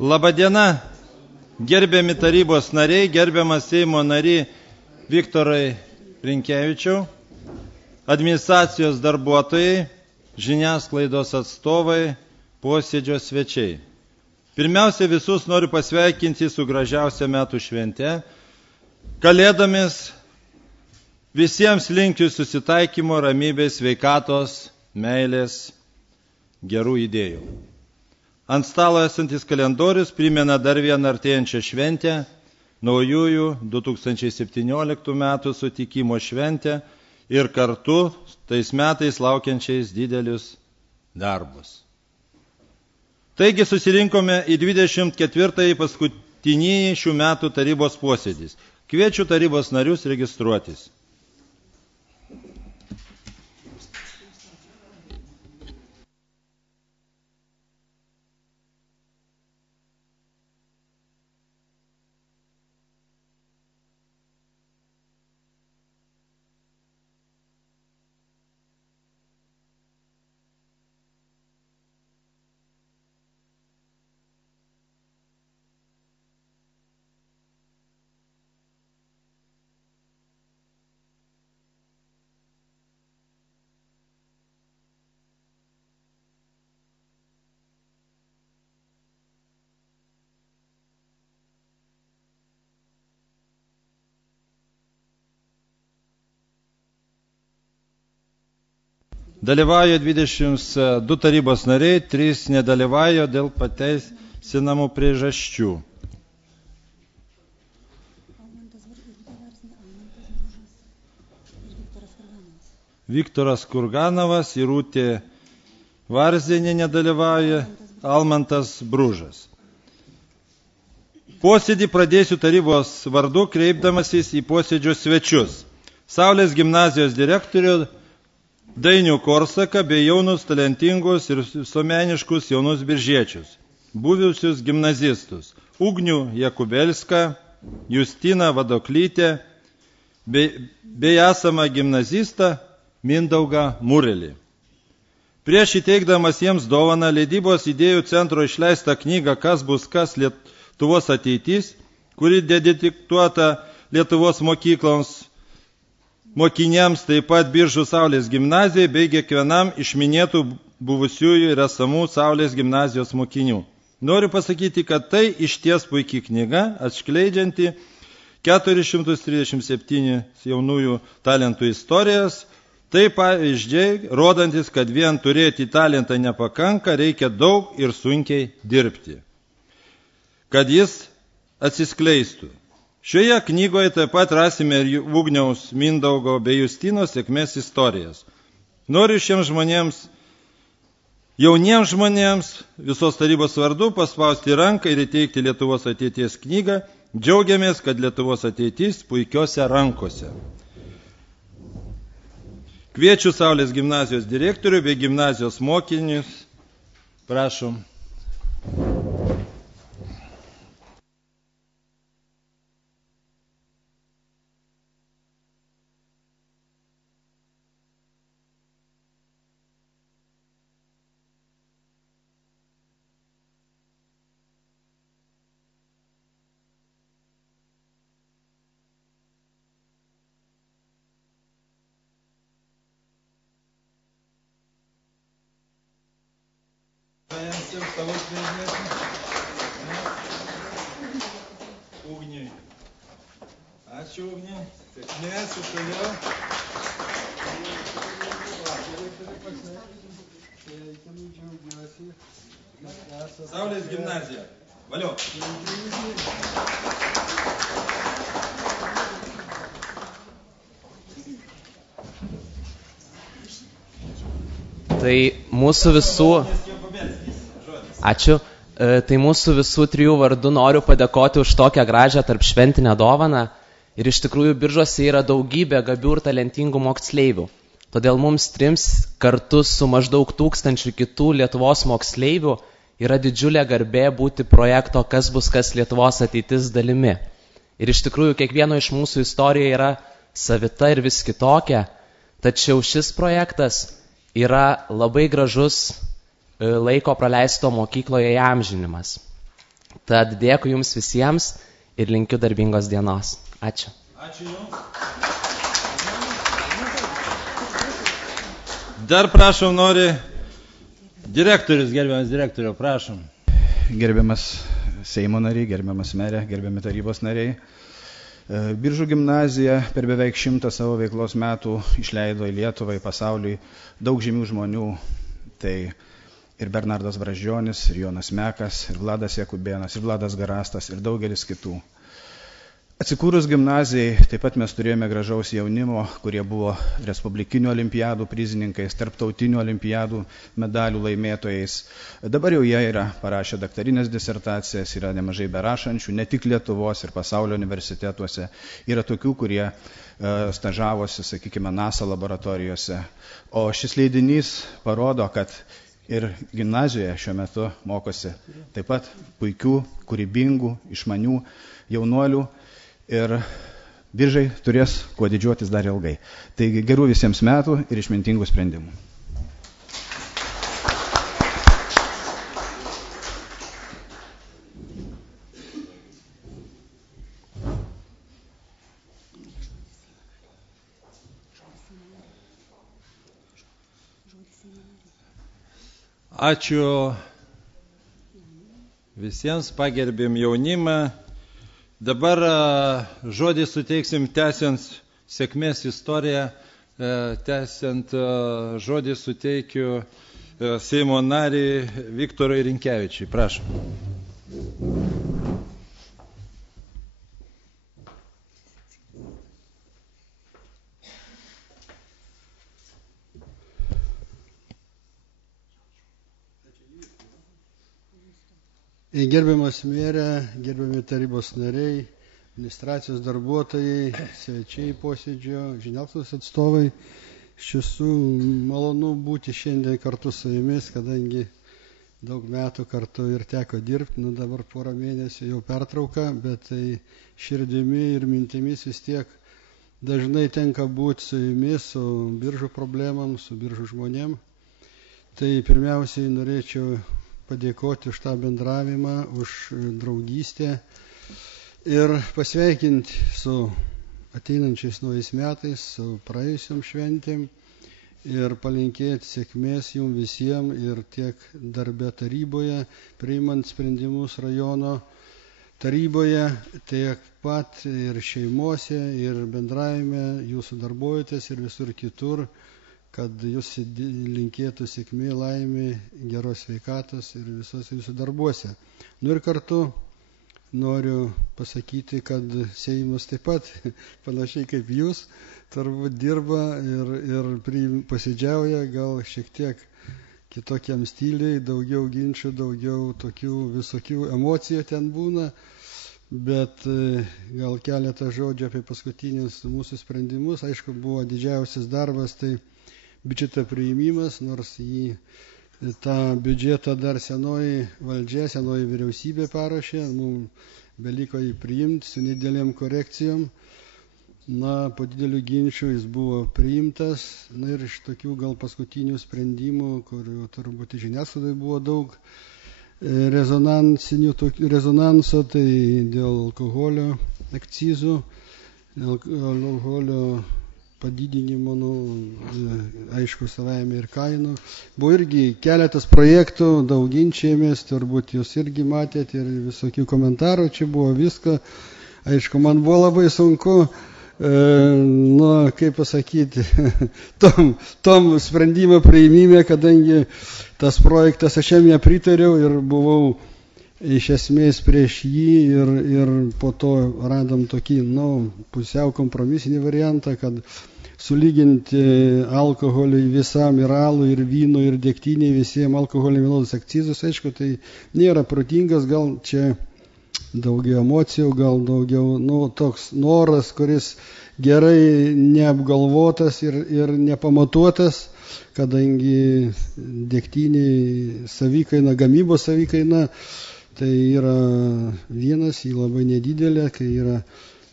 Labadiena, gerbiami tarybos nariai, gerbiamas Seimo nary Viktorai Rinkevičiau, administracijos darbuotojai, žiniasklaidos atstovai, posėdžio svečiai. Pirmiausia, visus noriu pasveikinti su gražiausia metų švente. Kalėdomis visiems linkiu susitaikymo, ramybės, sveikatos, meilės, gerų idėjų. Ant stalo esantis kalendorius primena dar vieną artėjančią šventę, naujųjų 2017 metų sutikimo šventę ir kartu tais metais laukiančiais didelius darbus. Taigi susirinkome į 24-ąjį paskutinį šių metų tarybos posėdį. Kviečiu tarybos narius registruotis. Dalyvauja 22 tarybos nariai, 3 nedalyvauja dėl pateisinamų priežasčių. Viktoras Kurganovas, Irutė Varzienė nedalyvauja, Almantas Bružas. Posėdį pradėsiu tarybos vardu, kreipdamasis į posėdžio svečius. Saulės gimnazijos direktorių Dainių Korsaką bei jaunus talentingus ir visuomeniškus jaunus biržiečius, buvusius gimnazistus, Ugnių Jakubelską, Justiną Vadoklytę bei esamą gimnazistą Mindaugą Murelį. Prieš įteikdamas jiems dovaną leidybos idėjų centro išleistą knygą Kas bus kas Lietuvos ateitis, kuri dedikuota Lietuvos mokiniams, taip pat Biržų Saulės gimnazijai bei kiekvienam iš minėtų buvusiųjų ir esamų Saulės gimnazijos mokinių. Noriu pasakyti, kad tai išties puikiai knyga, atskleidžianti 437 jaunųjų talentų istorijas, tai pavyzdžiai, rodantis, kad vien turėti talentą nepakanka, reikia daug ir sunkiai dirbti, kad jis atsiskleistų. Šioje knygoje taip pat rasime ir Ugniaus, Mindaugo bei Justinos sėkmės istorijas. Noriu šiems žmonėms, jauniems žmonėms, visos tarybos vardu paspausti ranką ir įteikti Lietuvos ateities knygą. Džiaugiamės, kad Lietuvos ateitis puikiose rankose. Kviečiu Saulės gimnazijos direktorių bei gimnazijos mokinius. Prašom. Ugniui. Ačiū, Ugniui. Sėkmės ir toliau. Saulės gimnazija. Valio. Tai mūsų visų... Ačiū. Tai mūsų visų 3 vardų noriu padėkoti už tokią gražią tarpšventinę dovaną. Ir iš tikrųjų Biržuose yra daugybė gabių ir talentingų moksleivių. Todėl mums 3 kartu su maždaug 1000 kitų Lietuvos moksleivių yra didžiulė garbė būti projekto Kas bus kas Lietuvos ateitis dalimi. Ir iš tikrųjų kiekvieno iš mūsų istorija yra savita ir vis kitokia. Tačiau šis projektas yra labai gražus laiko praleisto mokykloje įamžinimas. Tad dėkui jums visiems ir linkiu darbingos dienos. Ačiū. Ačiū jums. Dar prašom, nori direktorius, gerbiamas direktoriau, prašom. Gerbiamas Seimo nariai, gerbiamas merė, gerbiami tarybos nariai. Biržų gimnazija per beveik 100 savo veiklos metų išleido į Lietuvą, į pasauliui daug žymių žmonių. Tai ir Bernardas Brazdžionis, ir Jonas Mekas, ir Vladas Jakubėnas, ir Vladas Garastas, ir daugelis kitų. Atsikūrus gimnazijai, taip pat mes turėjome gražaus jaunimo, kurie buvo respublikinių olimpiadų prizininkais, tarptautinių olimpiadų medalių laimėtojais. Dabar jau jie yra parašę daktarinės disertacijas, yra nemažai berašančių, ne tik Lietuvos ir pasaulio universitetuose. Yra tokių, kurie stažavosi, sakykime, NASA laboratorijose. O šis leidinys parodo, kad ir gimnazijoje šiuo metu mokosi taip pat puikių, kūrybingų, išmanių jaunuolių. Ir Biržai turės kuo didžiuotis dar ilgai. Taigi gerų visiems metų ir išmintingų sprendimų. Ačiū visiems, pagerbėm jaunimą. Dabar žodį suteiksim tęsiant sėkmės istoriją, tęsiant žodį suteikiu Seimo nariui Viktorui Rinkevičiui. Prašom. Gerbiamas merė, gerbiami tarybos nariai, administracijos darbuotojai, svečiai posėdžio, žiniasklaidos atstovai. Iš tiesų malonu būti šiandien kartu su jumis, kadangi daug metų kartu ir teko dirbti, dabar porą mėnesių jau pertrauka, bet tai širdimi ir mintimis vis tiek dažnai tenka būti su jumis, su Biržų problemam, su Biržų žmonėm. Tai pirmiausiai norėčiau padėkoti už tą bendravimą, už draugystę ir pasveikinti su ateinančiais naujais metais, su praėjusiom šventėm ir palinkėti sėkmės jums visiems ir tiek darbe taryboje, priimant sprendimus rajono taryboje, tiek pat ir šeimose, ir bendravime jūsų darbuojatės ir visur kitur, kad jūs linkėtų sėkmė, laimė, geros sveikatos ir visos jūsų darbuose. Ir kartu noriu pasakyti, kad Seimas taip pat panašiai kaip jūs turbūt dirba ir posėdžiauja gal šiek tiek kitokiam stiliai, daugiau ginčių, daugiau tokių visokių emocijų ten būna, bet gal keletą žodžių apie paskutinius mūsų sprendimus. Aišku, buvo didžiausias darbas, tai biudžeto priėmimas, nors tą biudžetą dar senoji valdžia, senoji vyriausybė parašė, mums beliko jį priimti su nedėlėm korekcijom. Po didelių ginčių jis buvo priimtas, ir iš tokių gal paskutinių sprendimų, kurių turbūt žiniasklaidai buvo daug rezonanso, tai dėl alkoholio akcizų, alkoholio padidinimo, aišku, savaime ir kainų. Buvo irgi keletas projektų, daug ginčiamės, turbūt jūs irgi matėte ir visokių komentarų, čia buvo visko. Aišku, man buvo labai sunku, kaip pasakyti, tom sprendimo priėmime, kadangi tas projektas aš jam nepritariau ir buvau iš esmės prieš jį ir po to radom tokį, pusiau kompromisinį variantą, kad sulyginti alkoholį visam ir alų, ir vyno, ir degtiniai visiems alkoholį vienodus akcizus. Aišku, tai nėra protingas, gal čia daugiau emocijų, gal daugiau toks noras, kuris gerai neapgalvotas ir nepamatuotas, kadangi degtiniai savikaina, gamybos savikaina, tai yra vienas, jį labai nedidelė, kai yra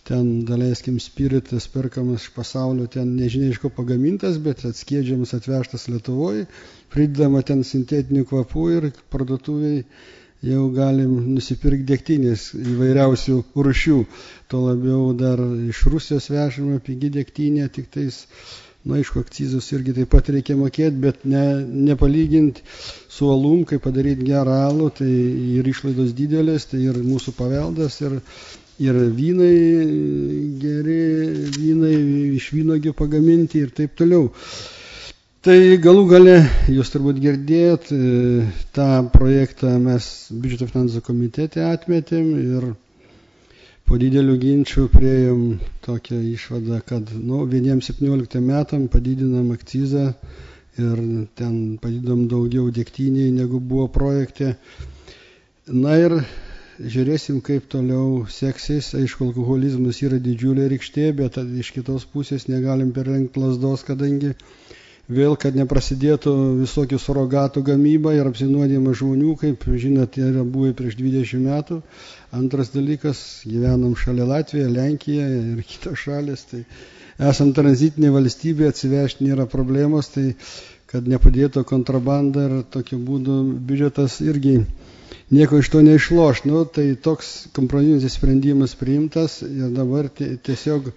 ten, daleiskim, spiritas perkamas iš pasaulio, ten nežinia iš ko pagamintas, bet atskiedžiamas, atvežtas Lietuvoje, pridedama ten sintetinių kvapų ir parduotuviai jau galim nusipirkti degtinės įvairiausių rūšių. Tuo labiau dar iš Rusijos vežama pigi degtinė, tik tais, aišku, akcizus irgi taip pat reikia mokėti, bet nepalyginti su alum, kai padaryti gerą alų, tai ir išlaidos didelės, tai ir mūsų paveldas, ir vynai, geri vynai iš vynuogių pagaminti ir taip toliau. Tai galų gale, jūs turbūt girdėjot, tą projektą mes biudžeto finansų komitete atmetėm ir po didelių ginčių priėjom tokią išvadą, kad vieniems 17 metam padidinam akcizą ir ten padidinam daugiau degtiniai, negu buvo projekte. Na ir žiūrėsim, kaip toliau seksis. Aišku, alkoholizmas yra didžiulė rykštė, bet iš kitos pusės negalim perlenkti lasdos, kadangi vėl, kad neprasidėtų visokių surogatų gamyba ir apsinuodėjimą žmonių, kaip žinot, yra buvę prieš 20 metų. Antras dalykas, gyvenam šalia Latvija, Lenkija ir kitos šalis, tai esam tranzitinė valstybė, atsivežti nėra problemos, tai kad nepadėtų kontrabanda ir tokiu būdu biudžetas irgi nieko iš to neišloš. Tai toks kompromisinis sprendimas priimtas ir dabar tiesiog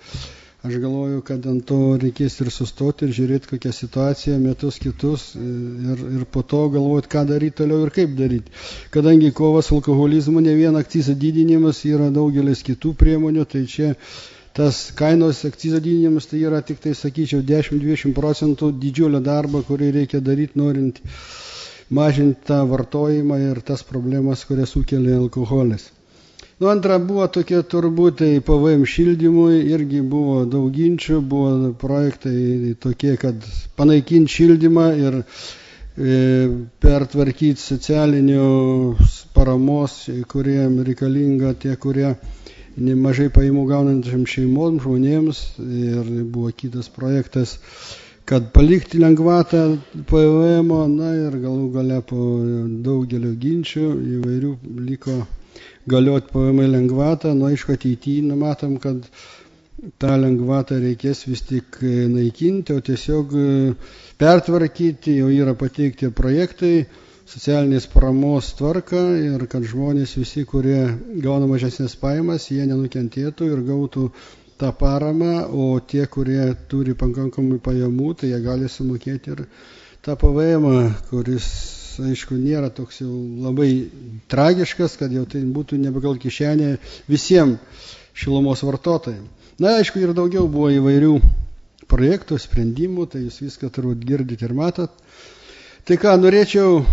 aš galvoju, kad ant to reikės ir sustoti ir žiūrėti, kokią situaciją metus kitus ir po to galvoti, ką daryti toliau ir kaip daryti. Kadangi kovas su alkoholizmu ne vien akcizo didinimas, yra daugelis kitų priemonių, tai čia tas kainos akcizo didinimas tai yra tik tai, sakyčiau, 10-20% didžiulio darbo, kurį reikia daryti, norint mažinti tą vartojimą ir tas problemas, kurias sukelia alkoholis. Antra buvo tokia turbūt, tai PVM šildymui irgi buvo daug ginčių, buvo projektai tokie, kad panaikinti šildymą ir pertvarkyti socialinių paramos, kuriem reikalinga tie, kurie nemažai pajamų gaunančiam šeimom, žmonėms. Ir buvo kitas projektas, kad palikti lengvatą PVM, ir galų gale po daugelio ginčių įvairių liko galioti PVM lengvatą. Aišku, ateityje matom, kad tą lengvatą reikės vis tik naikinti, o tiesiog pertvarkyti, jau yra pateikti projektai, socialinės paramos tvarka ir kad žmonės visi, kurie gauna mažesnės pajamas, jie nenukentėtų ir gautų tą paramą, o tie, kurie turi pakankamai pajamų, tai jie gali sumokėti ir tą PVM, kuris, aišku, nėra toks jau labai tragiškas, kad jau tai būtų nebegal kišenė visiems šilumos vartotojams. Aišku, ir daugiau buvo įvairių projektų, sprendimų, tai jūs viską turbūt girdite ir matot. Tai ką, norėčiau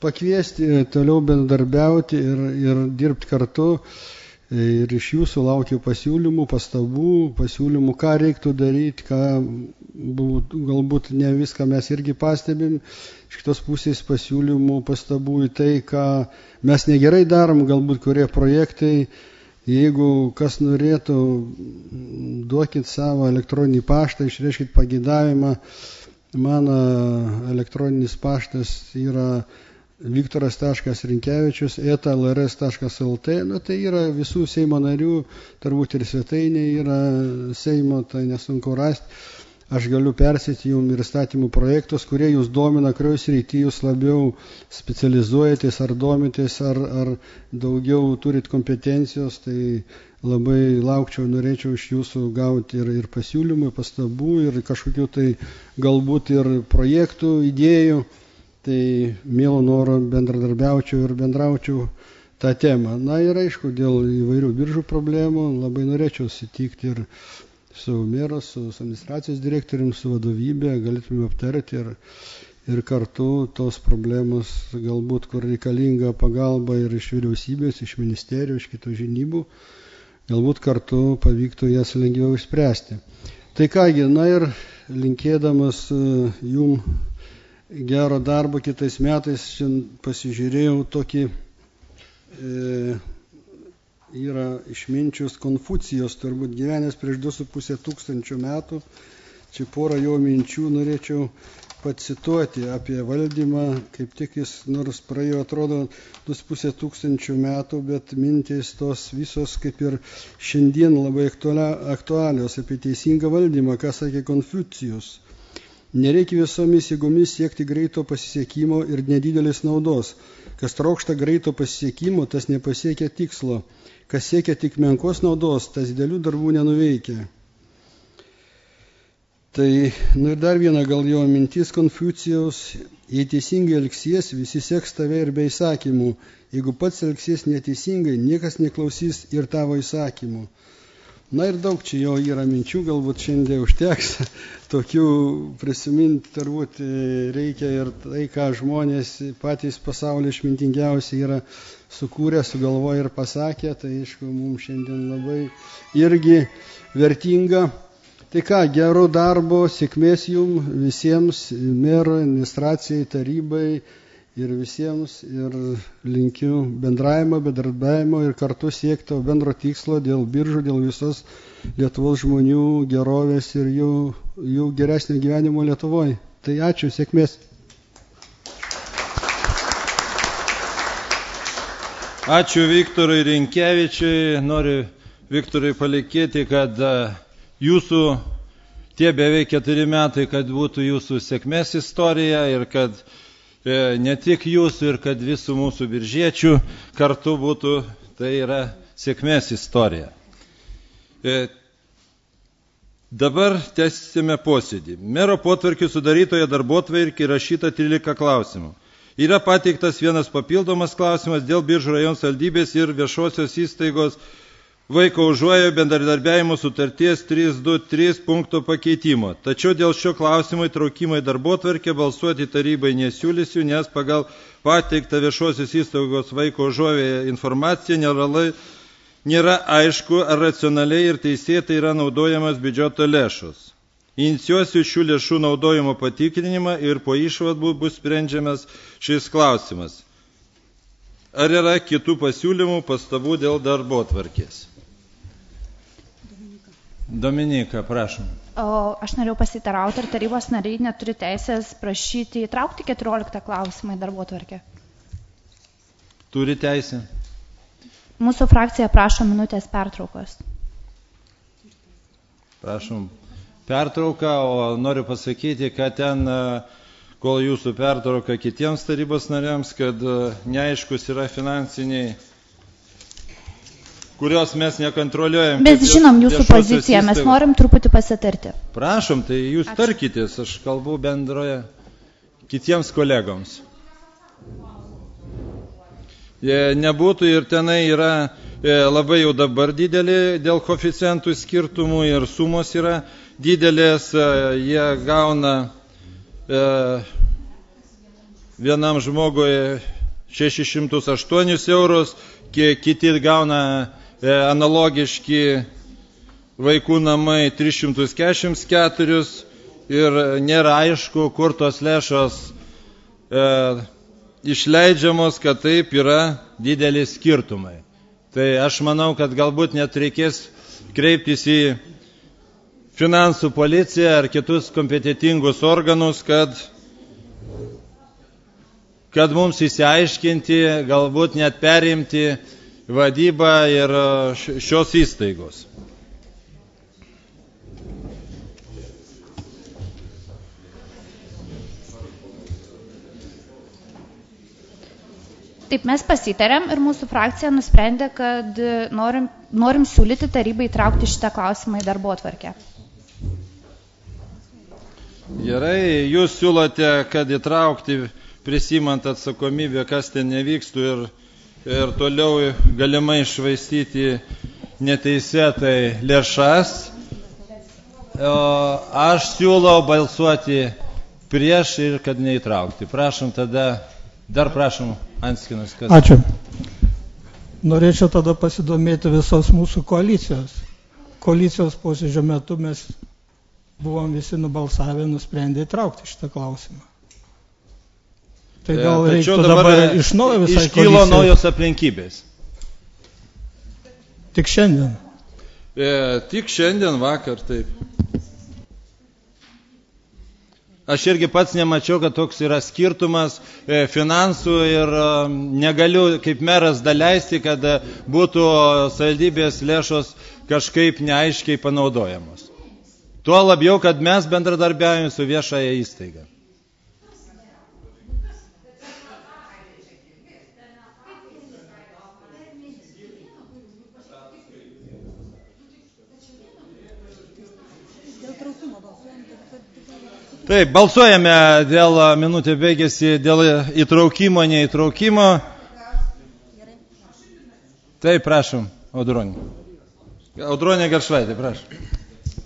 pakviesti toliau bendarbiauti ir dirbti kartu. Ir iš jūsų laukiu pasiūlymų, pastabų, pasiūlymų, ką reiktų daryti, galbūt ne viską mes irgi pastebim, iš kitos pusės pasiūlymų, pastabų į tai, ką mes negerai darom, galbūt kurie projektai, jeigu kas norėtų, duokit savo elektroninį paštą, išreiškit pagidavimą. Mano elektroninis paštas yra viktoras.rinkevičius@lrs.lt. Tai yra visų Seimo narių, turbūt ir svetainė yra Seimo, tai nesunku rasti. Aš galiu persėti jums ir statymų projektus, kurie jūs domina, kurios srity jūs labiau specializuojatės ar domitės, ar daugiau turit kompetencijos, tai labai laukčiau, norėčiau iš jūsų gauti ir pasiūlymų, pastabų, ir kažkokių tai galbūt ir projektų, idėjų. Tai mielo noro bendradarbiaučiau ir bendraučiau tą temą. Ir aišku, dėl įvairių biržų problemų labai norėčiau sutikti ir su meru, su administracijos direktoriumi, su vadovybė, galėtume aptarti ir kartu tos problemos, galbūt kur reikalinga pagalba ir iš vyriausybės, iš ministerijų, iš kitų žinybų, galbūt kartu pavyktų jas lengviau išspręsti. Tai kągi, ir linkėdamas jum gero darbo kitais metais, šiandien pasižiūrėjau tokį, yra išminčius Konfucijos, turbūt gyvenęs prieš 2500 metų. Čia porą jo minčių norėčiau pacituoti apie valdymą, kaip tik jis, nors praėjo, atrodo, 2500 metų, bet mintys tos visos kaip ir šiandien labai aktualios apie teisingą valdymą, ką sakė Konfucijus. Nereikia visomis jėgomis siekti greito pasisekimo ir nedidelės naudos. Kas trokšta greito pasisekimo, tas nepasiekia tikslo. Kas siekia tik menkos naudos, tas didelių darbų nenuveikia. Tai, ir dar viena gal jo mintis Konfucijaus: jei teisingai elgsies, visi seks tave ir be įsakymų. Jeigu pats elgsies neteisingai, niekas neklausys ir tavo įsakymų. Na ir daug čia jo yra minčių, galbūt šiandien užteks. Tokių prisiminti turbūt reikia ir tai, ką žmonės patys pasaulio išmintingiausiai yra sukūrę, sugalvoję ir pasakė, tai aišku, mums šiandien labai irgi vertinga. Tai ką, gero darbo, sėkmės jums visiems, merui, administracijai, tarybai ir visiems, ir linkiu bendravimo, bendradarbiavimo ir kartu siekti bendro tikslo dėl Biržų, dėl visos Lietuvos žmonių gerovės ir jų geresnio gyvenimo Lietuvoje. Tai ačiū, sėkmės. Ačiū Viktorui Rinkevičiui. Noriu Viktorui palikėti, kad jūsų tie beveik 4 metai, kad būtų jūsų sėkmės istorija ir kad ne tik jūsų ir kad visų mūsų biržiečių kartu būtų, tai yra sėkmės istorija. Dabar tęsime posėdį. Mero potvarkių sudarytoje darbotvarkėje rašyta 13 klausimų. Yra pateiktas vienas papildomas klausimas dėl Biržų rajono savivaldybės ir viešosios įstaigos vaiko užuojo bendradarbiavimo sutarties 323 punkto pakeitimo. Tačiau dėl šio klausimo įtraukimo į darbotvarkę balsuoti tarybai nesiūlysiu, nes pagal pateiktą viešosios įstaigos vaiko užuojo informaciją nėra aišku, ar racionaliai ir teisėtai yra naudojamas biudžeto lėšos. Inicijuosiu šių lėšų naudojimo patikrinimą ir po išvadų bus sprendžiamas šis klausimas. Ar yra kitų pasiūlymų, pastabų dėl darbotvarkės? Dominika, prašom. Aš norėjau pasitarauti, ar tarybos nariai neturi teisės prašyti įtraukti 14 klausimą į darbotvarkę. Turi teisę. Mūsų frakcija prašo minutės pertraukos. Prašom pertrauką, o noriu pasakyti, kad ten, kol jūsų pertrauka kitiems tarybos nariams, kad neaiškus yra finansiniai, kurios mes nekontroliuojam. Mes žinom jūsų poziciją, mes norim truputį pasitarti. Prašom, tai jūs tarkitės, aš kalbu bendroje kitiems kolegoms. Nebūtų ir tenai yra labai jau dabar didelė dėl koeficientų skirtumų ir sumos yra didelės, jie gauna vienam žmogui 608 eurus, kiti gauna analogiški vaikų namai 344 ir nėra aišku, kur tos lėšos išleidžiamos, kad taip yra dideli skirtumai. Tai aš manau, kad galbūt net reikės kreiptis į finansų policiją ar kitus kompetitingus organus, kad mums įsiaiškinti, galbūt net perimti vadybą ir šios įstaigos. Taip, mes pasitarėm ir mūsų frakcija nusprendė, kad norim siūlyti tarybai įtraukti šitą klausimą į darbotvarkę. Gerai, jūs siūlote, kad įtraukti prisimant atsakomybę, kas ten nevykstų ir toliau galimai švaistyti neteisėtai lėšas. Aš siūlau balsuoti prieš ir kad neįtraukti. Prašom tada, dar prašom, Anskinas. Kas... Ačiū. Norėčiau tada pasidomėti visos mūsų koalicijos. Koalicijos posėdžio metu mes buvom visi nubalsavę, nusprendę įtraukti šitą klausimą. Tai gal reiktų dabar iš naujo visai koalicijai. Iškilo naujos aplinkybės. Tik šiandien? Tik šiandien, vakar, taip. Aš irgi pats nemačiau, kad toks yra skirtumas finansų ir negaliu kaip meras daleisti, kad būtų savivaldybės lėšos kažkaip neaiškiai panaudojamos. Tuo labiau, kad mes bendradarbiavame su viešąja įstaiga. Taip, balsuojame dėl minutė baigėsi, dėl įtraukimo, neįtraukimo. Taip, prašom, Audronė. Audronė Geršvaitė, prašom.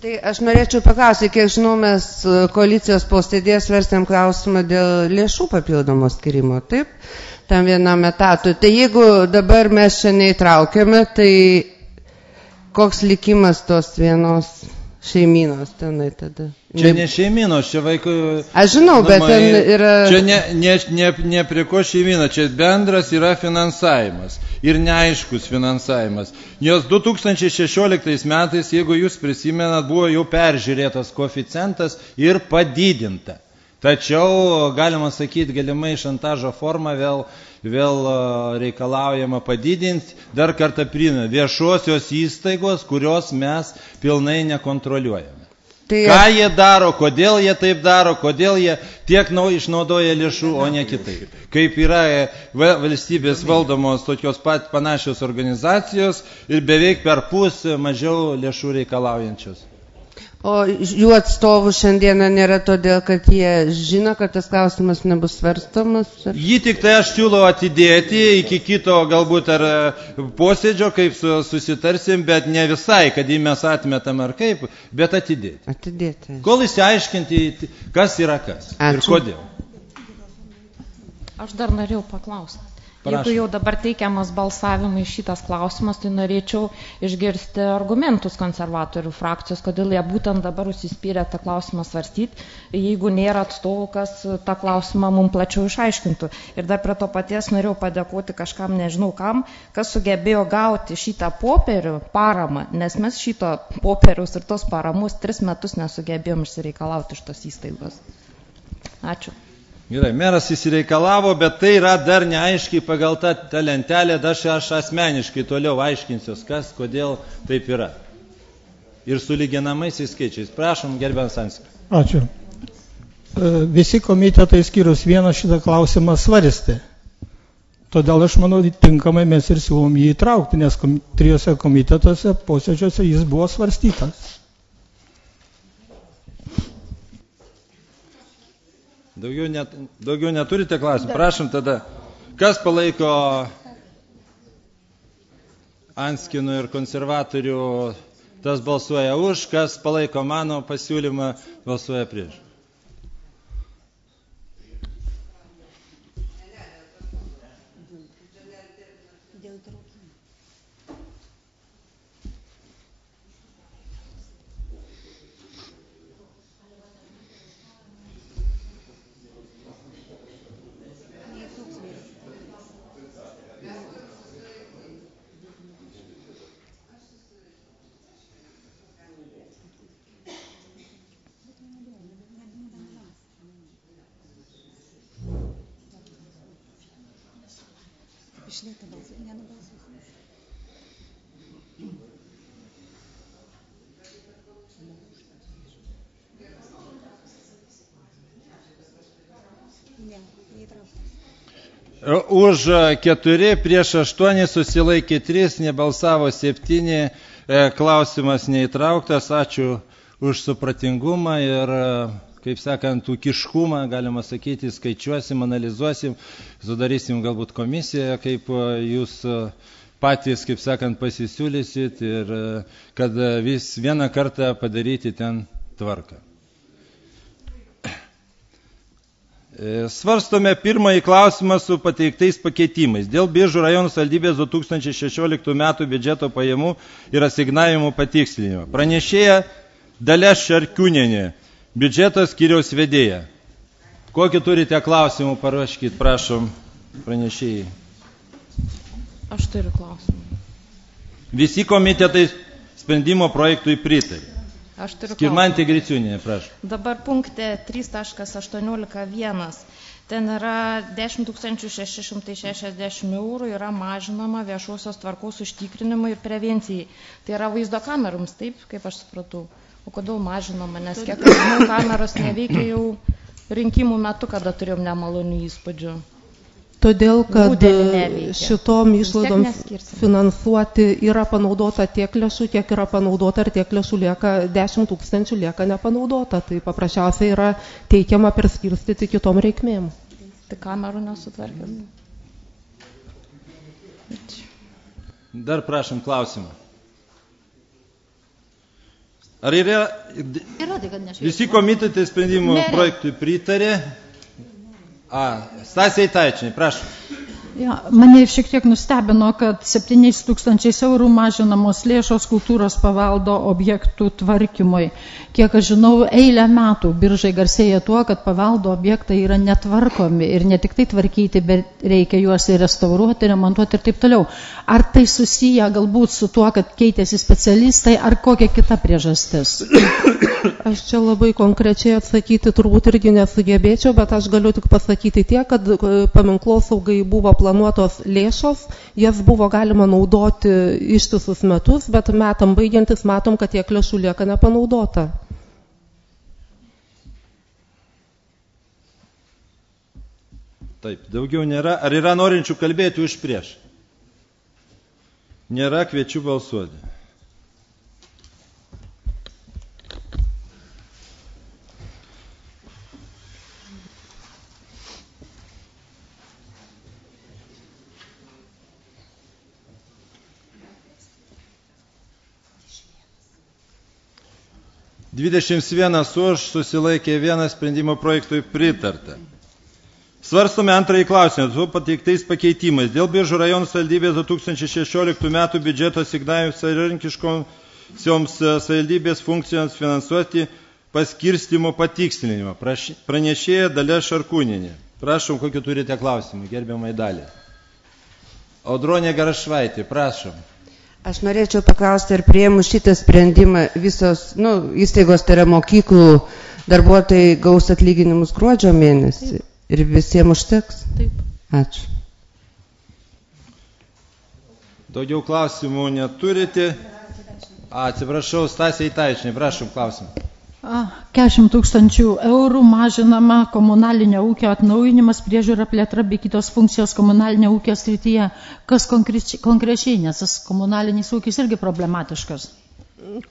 Tai aš norėčiau paklausyti, kiek žinau, mes koalicijos posėdėje svarstėm klausimą dėl lėšų papildomo skirimo, taip, tam vienam etatui. Tai jeigu dabar mes čia neįtraukiame, tai koks likimas tos vienos šeimynos tenai tada? Čia ne šeimynos, čia vaikų... Aš žinau, bet ten yra... Čia ne prie ko šeimyna, čia bendras yra finansavimas ir neaiškus finansavimas. Nes 2016 metais, jeigu jūs prisimenat, buvo jau peržiūrėtas koeficientas ir padidinta. Tačiau, galima sakyti, galimai šantažo forma vėl reikalaujama padidinti, dar kartą primenu, viešosios įstaigos, kurios mes pilnai nekontroliuojame. Ką jie daro, kodėl jie taip daro, kodėl jie tiek išnaudoja lėšų, o ne kitaip. Kaip yra valstybės valdomos tokios pat panašios organizacijos ir beveik per pusę mažiau lėšų reikalaujančios. O jų atstovų šiandieną nėra todėl, kad jie žino, kad tas klausimas nebus svarstomas? Jį tik tai aš siūlau atidėti iki kito galbūt ar posėdžio, kaip susitarsim, bet ne visai, kad jį mes atmetam ar kaip, bet atidėti. Atidėti. Kol išsiaiškinti, kas yra kas. Ačiū. Ir kodėl. Aš dar norėjau paklausti. Jeigu jau dabar teikiamas balsavimai šitas klausimas, tai norėčiau išgirsti argumentus konservatorių frakcijos, kodėl jie būtent dabar užsispyrė tą klausimą svarstyti, jeigu nėra atstovų, kas tą klausimą mums plačiau išaiškintų. Ir dar prie to paties norėjau padėkoti kažkam, nežinau kam, kas sugebėjo gauti šitą popierių paramą, nes mes šito popieriaus ir tos paramos 3 metus nesugebėjom išsireikalauti iš tos įstaigos. Ačiū. Gerai, meras įsireikalavo, bet tai yra dar neaiškiai pagal tą lentelę, aš asmeniškai toliau aiškinsiu, kas, kodėl taip yra. Ir su lyginamaisiais skaičiais. Prašom, gerbiamas Anskis. Ačiū. Visi komitetai skyrus vieną šitą klausimą svarstė. Todėl aš manau, tinkamai mes ir siūlom jį įtraukti, nes 3 komitetuose posėdžiuose jis buvo svarstytas. Daugiau neturite klausimų? Prašom tada. Kas palaiko Anskinų ir konservatorių, tas balsuoja už, kas palaiko mano pasiūlymą, balsuoja prieš. Už 4, prieš 8 susilaikė 3, nebalsavo 7, klausimas neįtrauktas. Ačiū už supratingumą ir, kaip sakant, ūkiškumą, galima sakyti, skaičiuosim, analizuosim, sudarysim galbūt komisiją, kaip jūs patys, kaip sakant, pasisiūlysit ir kad vis vieną kartą padaryti ten tvarką. Svarstome pirmąjį klausimą su pateiktais pakeitimais. Dėl Biržų rajono savivaldybės 2016 metų biudžeto pajamų ir asignavimų patikslinimo. Pranešėja Dalia Šarkiūnienė, biudžeto skyriaus vedėja. Kokį turite klausimų, paraškit, prašom, pranešėjai. Aš turiu klausimą. Visi komitetai sprendimo projektui pritarė. Aš turiu Skirmantė Griciūnė, prašau. Dabar punkte 3.18.1. Ten yra 10 660 eurų yra mažinama viešosios tvarkos užtikrinimui ir prevencijai. Tai yra vaizdo kameroms, taip, kaip aš supratau. O kodėl mažinama, nes kiek aš žinau, kameros neveikia jau rinkimų metu, kada turėjom nemalonių įspūdžių. Todėl, kad šitom išlaidom finansuoti yra panaudota tiek lėšų, kiek yra panaudota, ir tiek lėšų lieka 10 000 lieka nepanaudota. Tai paprasčiausiai yra teikiama perskirstyti kitom reikmėm. Tai kamerų nesutvarkėm. Dar prašom klausimą. Ar yra visi komitetai sprendimų projektui pritarė? Stasė Eitaičienė, prašom. Ja, mane šiek tiek nustebino, kad 7 000 eurų mažinamos lėšos kultūros paveldo objektų tvarkymui. Kiek aš žinau, eilę metų Biržai garsėja tuo, kad paveldo objektai yra netvarkomi ir ne tik tai tvarkyti, bet reikia juos ir restauruoti, remontuoti ir taip toliau. Ar tai susiję galbūt su tuo, kad keitėsi specialistai, ar kokia kita priežastis? Aš čia labai konkrečiai atsakyti turbūt irgi nesugebėčiau, bet aš galiu tik pasakyti tiek, kad paminklosaugai buvo planuotos lėšos, jas buvo galima naudoti ištisus metus, bet metam baigiantis matom, kad tiek lėšų lieka nepanaudota. Taip, daugiau nėra. Ar yra norinčių kalbėti už prieš? Nėra, kviečiu balsuoti. už, susilaikė 1, sprendimo projektui pritarta. Svarstome antrąjį klausimą su pateiktais pakeitimais. Dėl Biržų rajono savivaldybės 2016 metų biudžeto asignavimų savarankiškoms savivaldybės funkcijoms finansuoti paskirstymo patikslinimą. Pranešėja Dalia Šarkūnienė. Prašom, kokį turite klausimą, gerbiamai Dalia. Audronė Garašvaitė, prašom. Aš norėčiau paklausti, ar priėmus šitą sprendimą visos įstaigos, tai yra mokyklų darbuotojai gaus atlyginimus gruodžio mėnesį ir visiems užteks? Taip. Ačiū. Daugiau klausimų neturite. Atsiprašau, Stasė Eitaičienė, prašom klausimą. 40 000 eurų mažinama komunalinio ūkio atnaujinimas, priežiūra, plėtra bei kitos funkcijos komunalinio ūkio srityje. Kas konkrečiai, nes tas komunalinis ūkis irgi problematiškas?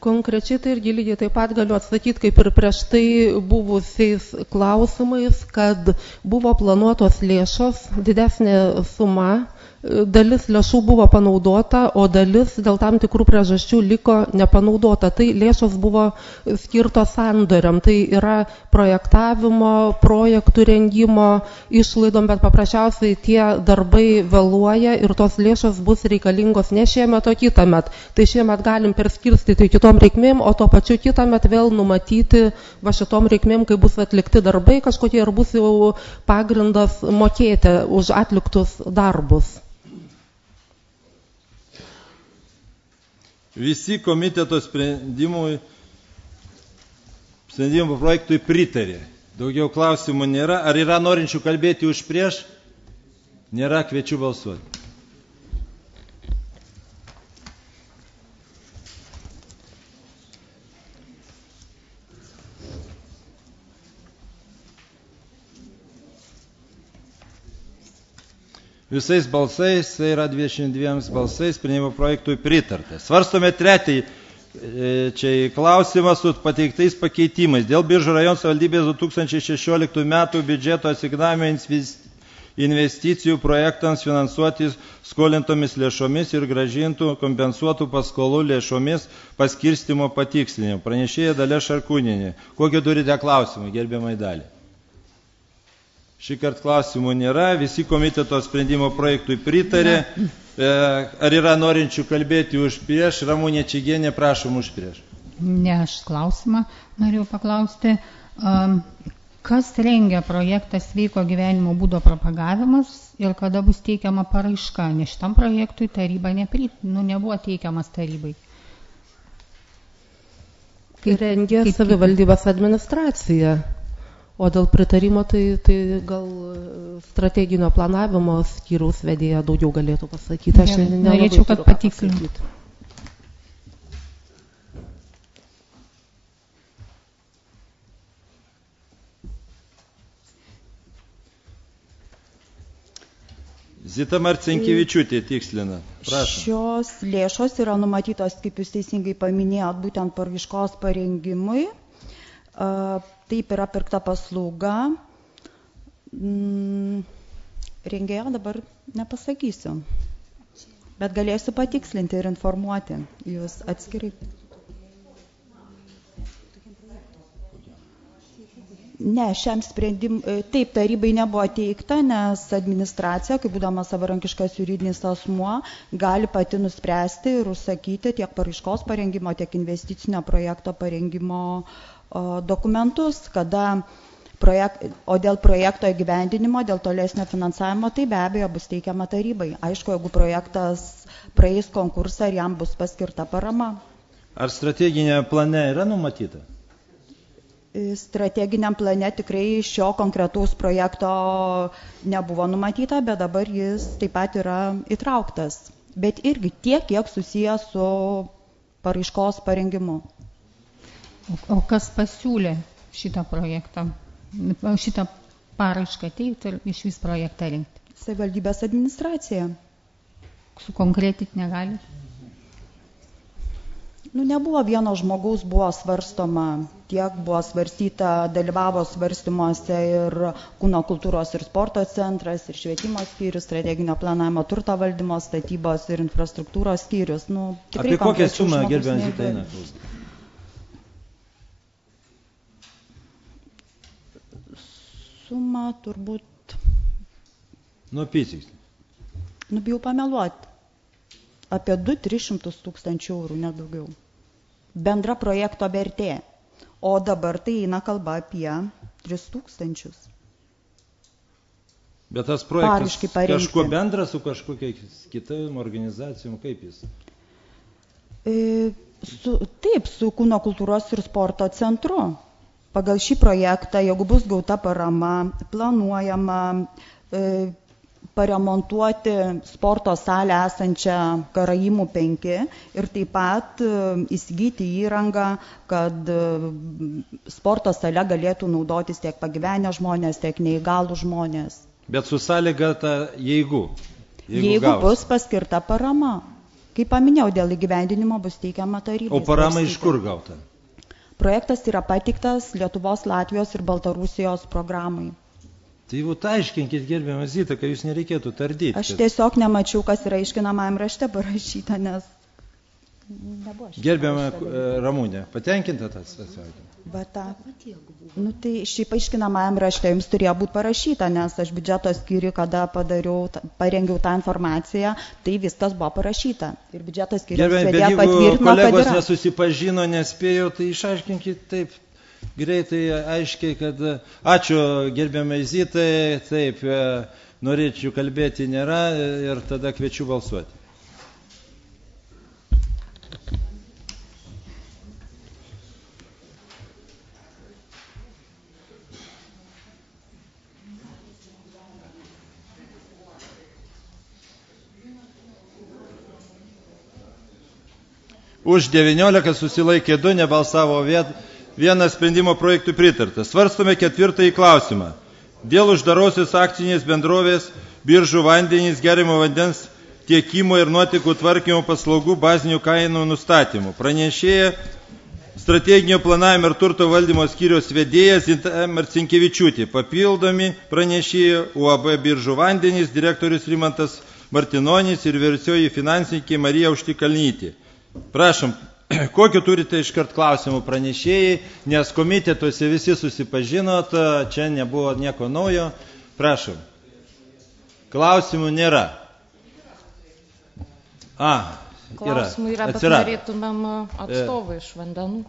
Konkrečiai tai irgi lygiai taip pat galiu atsakyti, kaip ir prieš tai buvusiais klausimais, kad buvo planuotos lėšos, didesnė suma, dalis lėšų buvo panaudota, o dalis dėl tam tikrų priežasčių liko nepanaudota. Tai lėšos buvo skirtos sandoriam, tai yra projektavimo, projektų rengimo išlaidom, bet paprasčiausiai tie darbai vėluoja ir tos lėšos bus reikalingos ne šiemet, o kitąmet. Tai šiemet galim perskirstyti kitom reikmėm, o to pačiu kitąmet vėl numatyti va šitom reikmėm, kai bus atlikti darbai kažkokie ir bus jau pagrindas mokėti už atliktus darbus. Visi komiteto sprendimų projektui pritarė. Daugiau klausimų nėra. Ar yra norinčių kalbėti už prieš? Nėra, kviečiu balsuoti. Visais balsais, tai yra 22 balsais, sprendimo projektui pritarta. Svarstome trečiąjį čia klausimą su pateiktais pakeitimais. Dėl Biržų rajono savivaldybės 2016 metų biudžeto asignavimo investicijų projektams finansuoti skolintomis lėšomis ir grąžintų kompensuotų paskolų lėšomis paskirstymo patikslinimo. Pranešėja Dalia Šarkūnienė. Kokį turite klausimą, gerbiamai Dalia? Šį kartą klausimų nėra, visi komiteto sprendimo projektui pritarė. Ar yra norinčių kalbėti už prieš? Ramunė Čigienė, prašom už prieš. Ne, aš klausimą norėjau paklausti. Kas rengia projektą sveiko gyvenimo būdo propagavimas ir kada bus teikiama paraiška? Nes šitam projektui taryba nebuvo teikiamas tarybai. Rengia savivaldybės administracija. O dėl pritarimo tai gal strateginio planavimo skyriaus vedėja daugiau galėtų pasakyti. Aš norėčiau, kad patikslintų. Zita Marcinkevičiūtė tikslina. Prašom. Šios lėšos yra numatytos, kaip jūs teisingai paminėjot, būtent paraiškos parengimui. Taip yra pirkta paslauga. Rengėjo dabar nepasakysiu, bet galėsiu patikslinti ir informuoti jūs atskirai. Ne, šiam sprendimui, taip, tarybai nebuvo teikta, nes administracija, kaip būdama savarankiškas juridinis asmuo, gali pati nuspręsti ir užsakyti tiek paraiškos parengimo, tiek investicinio projekto parengimo dokumentus, o dėl projekto įgyvendinimo, dėl tolesnio finansavimo, tai be abejo bus teikiama tarybai. Aišku, jeigu projektas praeis konkursą ir jam bus paskirta parama. Ar strateginė plane yra numatyta? Strateginiam plane tikrai šio konkretaus projekto nebuvo numatyta, bet dabar jis taip pat yra įtrauktas. Bet irgi tiek, kiek susijęs su paraiškos parengimu. O kas pasiūlė šitą projektą, šitą paraišką teikti ir iš vis projektą rinkti? Savivaldybės administracija. Sukonkretinti negali? Nebuvo vieno žmogaus, buvo svarstoma, tiek buvo svarstyta, dalyvavo svarstymuose ir Kūno kultūros ir sporto centras, ir švietimo skyrius, strateginio planavimo, turto valdymo, statybos ir infrastruktūros skyrius. Apie kokią sumą, gerbiamas Zita, eina? Suma turbūt... Pysiks. Bijau pameluoti. Apie 200–300 tūkstančių eurų, nedaugiau. Bendra projekto vertė. O dabar tai eina kalba apie 3000. Bet tas projektas kažkuo bendras su kažkokia kitom organizacijom, kaip jis? Taip, su Kūno kultūros ir sporto centru. Pagal šį projektą, jeigu bus gauta parama, planuojama paremontuoti sporto salę esančią Karaimų 5 ir taip pat įsigyti įrangą, kad sporto sale galėtų naudotis tiek pagyvenę žmonės, tiek neįgalų žmonės. Bet su sąlyga jeigu bus paskirta parama. Kaip paminėjau, dėl įgyvendinimo bus teikiama tarybai. O parama iš kur gauta? Projektas yra pateiktas Lietuvos, Latvijos ir Baltarusijos programai. Tai aiškinkit, gerbiamas Zita, kad jūs nereikėtų tardyti. Aš tiesiog nemačiau, kas yra aiškinamajam rašte parašyta, nes nebuvo. Gerbiama Ramūnė, patenkinta tas atsakymas? Tai šiaip aiškinamajam rašte jums turėjo būti parašyta, nes aš biudžeto skyriui, kada parengiau tą informaciją, tai viskas buvo parašyta. Ir biudžeto skyrius vedėja patvirtino, kad yra. Bet jeigu kolegos nesusipažino, nespėjo, tai išaiškinkit taip. Greitai, aiškiai, kad ačiū gerbiamai Zitai, taip, norėčiau kalbėti nėra ir tada kviečiu balsuoti. Už 19 susilaikė 2, nebalsavo vienas sprendimo projektų pritartas. Svarstome 4. klausimą. Dėl uždarosios akcinės bendrovės Biržų vandenys geriamo vandens tiekimo ir nuotekų tvarkymo paslaugų bazinių kainų nustatymų. Pranešėja strateginio planavimo ir turto valdymo skyriaus vedėja Zita Marcinkevičiūtė. Papildomi pranešėja UAB Biržų vandenys direktorius Rimantas Martinonis ir vyriausioji finansininkė Marija Užtikalnytė. Prašom. Kokiu turite iškart klausimų pranešėjai, nes komitetuose visi susipažinot, čia nebuvo nieko naujo. Prašom. Klausimų nėra. Klausimų yra, bet norėtumėm atstovų iš vandenų.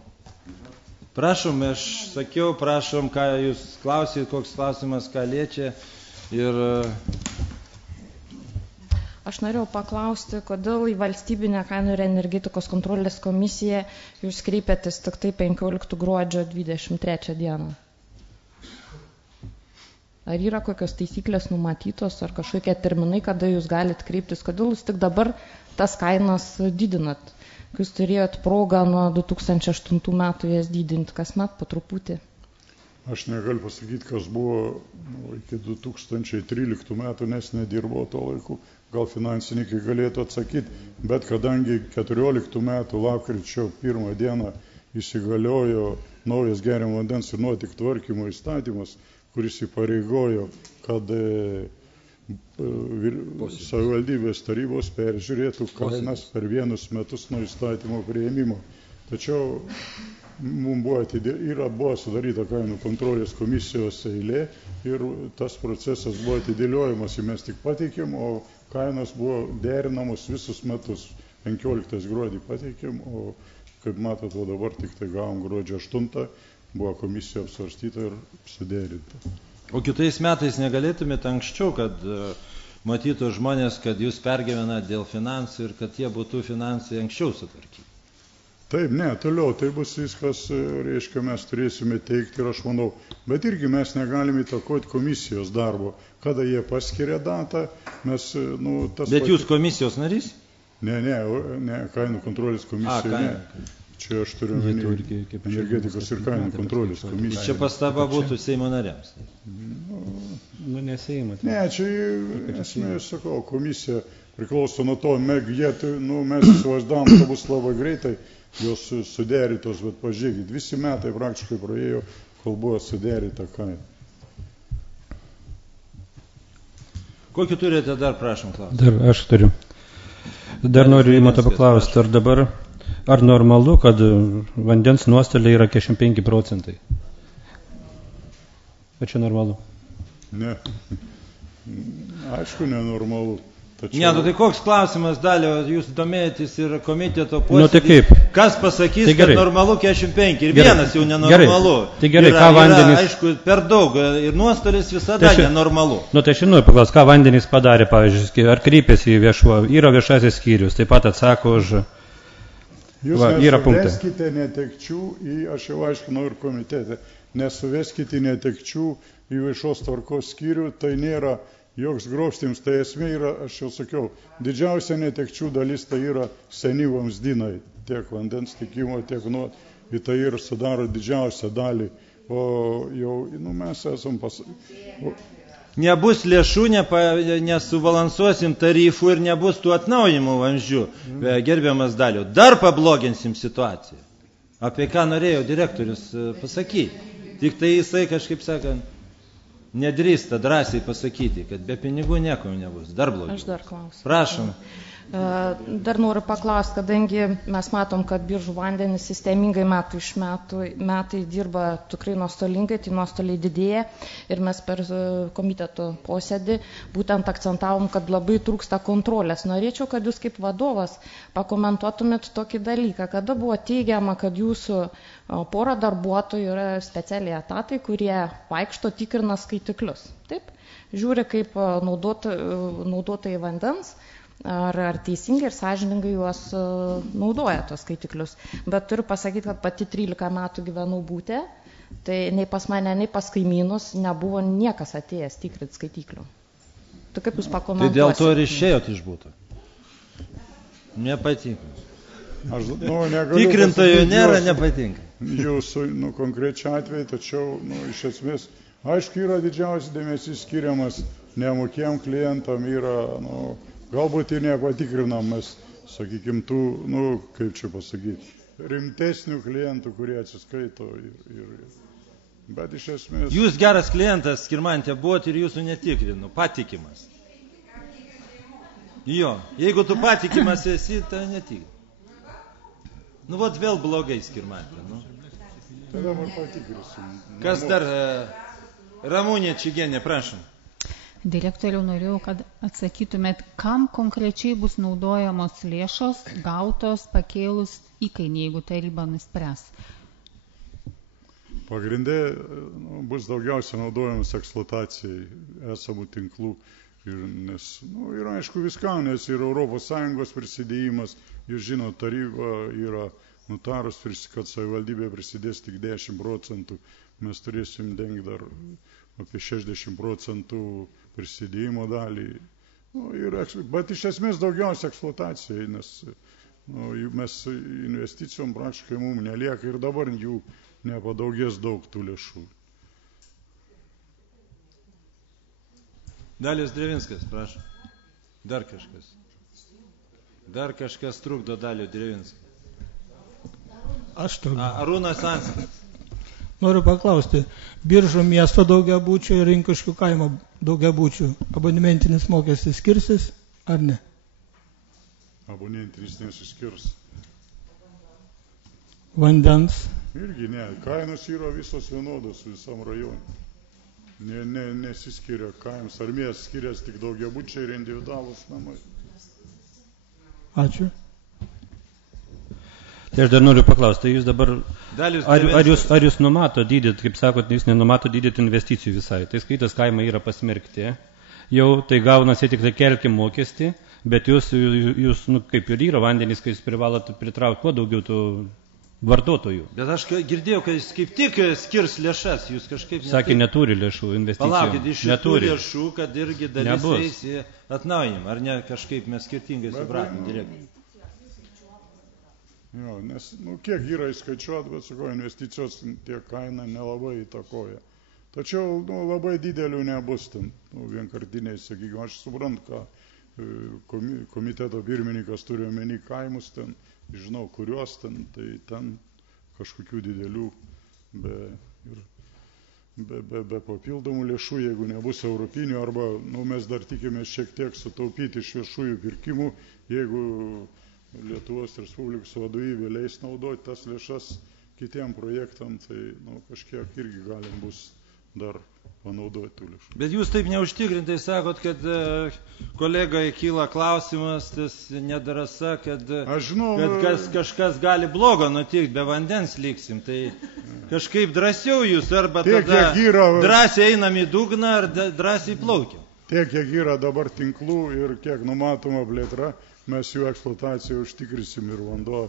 Prašom, aš sakiau, prašom, ką jūs klausyt, koks klausimas, ką liečia. Aš norėjau paklausti, kodėl į valstybinę kainų ir energetikos kontrolės komisiją jūs kreipėtės tik tai 15 gruodžio 23 dieną. Ar yra kokios taisyklės numatytos, ar kažkokie terminai, kada jūs galite kreiptis, kodėl jūs tik dabar tas kainas didinat, kai jūs turėjot progą nuo 2008 metų jas didinti kasmet po truputį? Aš negaliu pasakyti, kas buvo iki 2013 metų, nes nedirbau to laiku. Gal finansininkai galėtų atsakyti, bet kadangi 14 metų lapkričio 1 dieną įsigaliojo naujas geriamo vandens ir nuotekų tvarkymo įstatymas, kuris įpareigojo, kad savivaldybės tarybos peržiūrėtų kainas per 1 metus nuo įstatymo priėmimo. Tačiau mums buvo sudaryta kainų kontrolės komisijos eilė ir tas procesas buvo atidėliojamas, ir mes tik pateikėm, o kainos buvo derinamos visus metus. 15 gruodį pateikėm, o kaip matote, dabar tik tai gavom gruodžio 8, buvo komisija apsvarstyta ir suderinta. O kitais metais negalėtumėte anksčiau, kad matytų žmonės, kad jūs pergyvenate dėl finansų ir kad jie būtų finansai anksčiau sutvarkyti? Taip, ne, toliau, tai bus viskas, reiškia, mes turėsime teikti ir aš manau, bet irgi mes negalime įtakoti komisijos darbo, kada jie paskiria datą, mes, Bet jūs komisijos narys? Ne, kainų kontrolės komisija, ne. Čia aš turiu energetikos ir kainų kontrolės komisija. Čia pastaba būtų Seimo nariams. Ne Seimo. Ne, čia esmė, sakau, komisija priklauso nuo to, mes įsivaizdavom, kad bus labai greitai jos suderintos, bet pažiūrėkit, visi metai praktiškai praėjo, kol buvo suderita kaina. Kokį turite dar, prašom, klausimą? Dar aš turiu. Dar noriu įmato paklausti, ar normalu, kad vandens nuostoliai yra 45%? Ar čia normalu? Ne. Aišku, nenormalu. Ne, tai koks klausimas, Dalio, jūs domėjotės ir komiteto posėdį. Tai kaip? Kas pasakys, kad normalu 45 ir vienas jau nenormalu. Tai gerai, ką vandenys... Aišku, per daug ir nuostolis visada nenormalu. Tai aš žinau, paklaus, ką vandenys padarė, pavyzdžiui, ar kreipėsi į yra viešasis skyrius, taip pat atsako už... Jūs nesuveskite netekčių aš jau aiškinau ir komitete, nesuveskite netekčių į viešos tvarkos skyrių, tai nėra joks grobstyms, tai esmė yra, aš jau sakiau, didžiausia netekčių dalis tai yra seni vamzdynai, tiek vandens tikimo, tiek tai ir sudaro didžiausią dalį, o jau, mes esam Nebus lėšų, nesubalansuosim tarifų ir nebus tų atnaujimų vamzdžių, gerbiamas Dalio. Dar pabloginsim situaciją. Apie ką norėjo direktorius pasakyti. Tik tai jisai kažkaip sakant, nedrįsta drąsiai pasakyti, kad be pinigų nieko nebus. Dar blogiau. Aš dar klausiu. Prašom. Dar noriu paklausti, kadangi mes matom, kad Biržų vandenys sistemingai metų iš metai dirba tikrai nuostolingai, tai nuostoliai didėja ir mes per komiteto posėdį būtent akcentavom, kad labai trūksta kontrolės. Norėčiau, kad jūs kaip vadovas pakomentuotumėt tokį dalyką, kada buvo teigiama, kad jūsų pora darbuotojų yra specialiai etatai, kurie vaikšto tikrina skaitiklius. Taip? Žiūri, kaip naudotojai vandens, ar teisingai ir sąžiningai juos naudoja tos skaitiklius. Bet turiu pasakyti, kad pati 13 metų gyvenau būte, tai nei pas mane, nei pas kaimynus nebuvo niekas atėjęs tikrinti skaitiklių. Tai kaip jūs pakomentuosite? Tai dėl to ir išėjot iš būto. Nepatinka. Tikrintojų nėra, nepatinka. Jūsų konkrečiai atveju, tačiau iš esmės, aišku, yra didžiausias dėmesys skiriamas nemokėjom klientam, yra, galbūt ir nepatikrinam mes, sakykime, tų, kaip čia pasakyti, rimtesnių klientų, kurie atsiskaito bet iš esmės... Jūs geras klientas, Skirmantė, buvot ir jūsų netikrinu, patikimas. Jo, jeigu tu patikimas esi, tai netikrinu. Vot vėl blogai, Skirmantė. Tai dabar patikrisim. Kas dar? Ramūnė Čigienė, prašom. Direktoriau, norėjau, kad atsakytumėt, kam konkrečiai bus naudojamos lėšos gautos pakėlus įkainį, jeigu taryba nuspręs? Pagrindė bus daugiausia naudojamas eksploatacijai esamų tinklų, nes yra aišku viskam, nes yra ES prisidėjimas, jūs žino, taryba yra nutarus, kad savivaldybė prisidės tik 10%, mes turėsim dengti dar apie 60% prisidėjimo dalį. Bet iš esmės daugiausia eksploatacijai, nes mes investicijom praktiškai mums nelieka ir dabar jų nepadaugės daug tų lėšų. Dalius Drevinskas, prašau. Dar kažkas. Dar kažkas trukdo Dalių Drevinską. Aš trukdo. Arūnas Anskas. Noriu paklausti, Biržų miesto daugiabučių ir Rinkuškių kaimo daugiabučių abonementinis mokestis skirsis ar ne? Abonentinis nesiskirs. Vandens? Irgi ne, kainos yra visos vienodos visam rajonui. Nesiskiria kaims, ar mies skiriasi tik daugiabučiai ir individualūs namai. Ačiū. Tai aš dar noriu paklausti, jūs dabar, ar jūs numato dydyti, kaip sakot, jūs nenumato dydyti investicijų visai, tai skaitas kaimai yra pasmerkti, jau tai gaunasi tik tai kelkim mokestį, bet jūs kaip ir yra vandenys, kai jūs privalot pritraukti kuo daugiau tų vartotojų. Bet aš girdėjau, kad jis kaip tik skirs lėšas, jūs kažkaip... Sakė, neturi lėšų investicijų. Palaukit, iš šitų lėšų, kad irgi dalis eis į atnaujinimą, ar ne kažkaip mes skirtingai supratom direktorių. Jo, nes, kiek yra įskaičiuot, bet sakau, investicijos tiek kaina nelabai įtakoja. Tačiau, labai didelių nebus ten, vienkartiniai, sakykime, aš suprantu, ką komiteto pirmininkas turi omeny kaimus ten, žinau, kuriuos ten, tai ten kažkokių didelių be papildomų lėšų, jeigu nebus europinių, arba mes dar tikimės šiek tiek sutaupyti iš viešųjų pirkimų, jeigu Lietuvos Respublikos vadovybė leis naudoti tas lėšas kitiem projektam, tai kažkiek irgi galim bus dar panaudoti tų lėšų. Bet jūs taip neužtikrintai sakot, kad kolegai kyla klausimas, tas nedrasa, kad kažkas gali blogo nutikti, be vandens liksim. Tai kažkaip drąsiau jūs, arba tada drąsiai einam į dugną, ar drąsiai plaukiam. Tiek, kiek yra dabar tinklų ir kiek numatoma plėtra, mes jų eksploataciją užtikrisim ir vanduo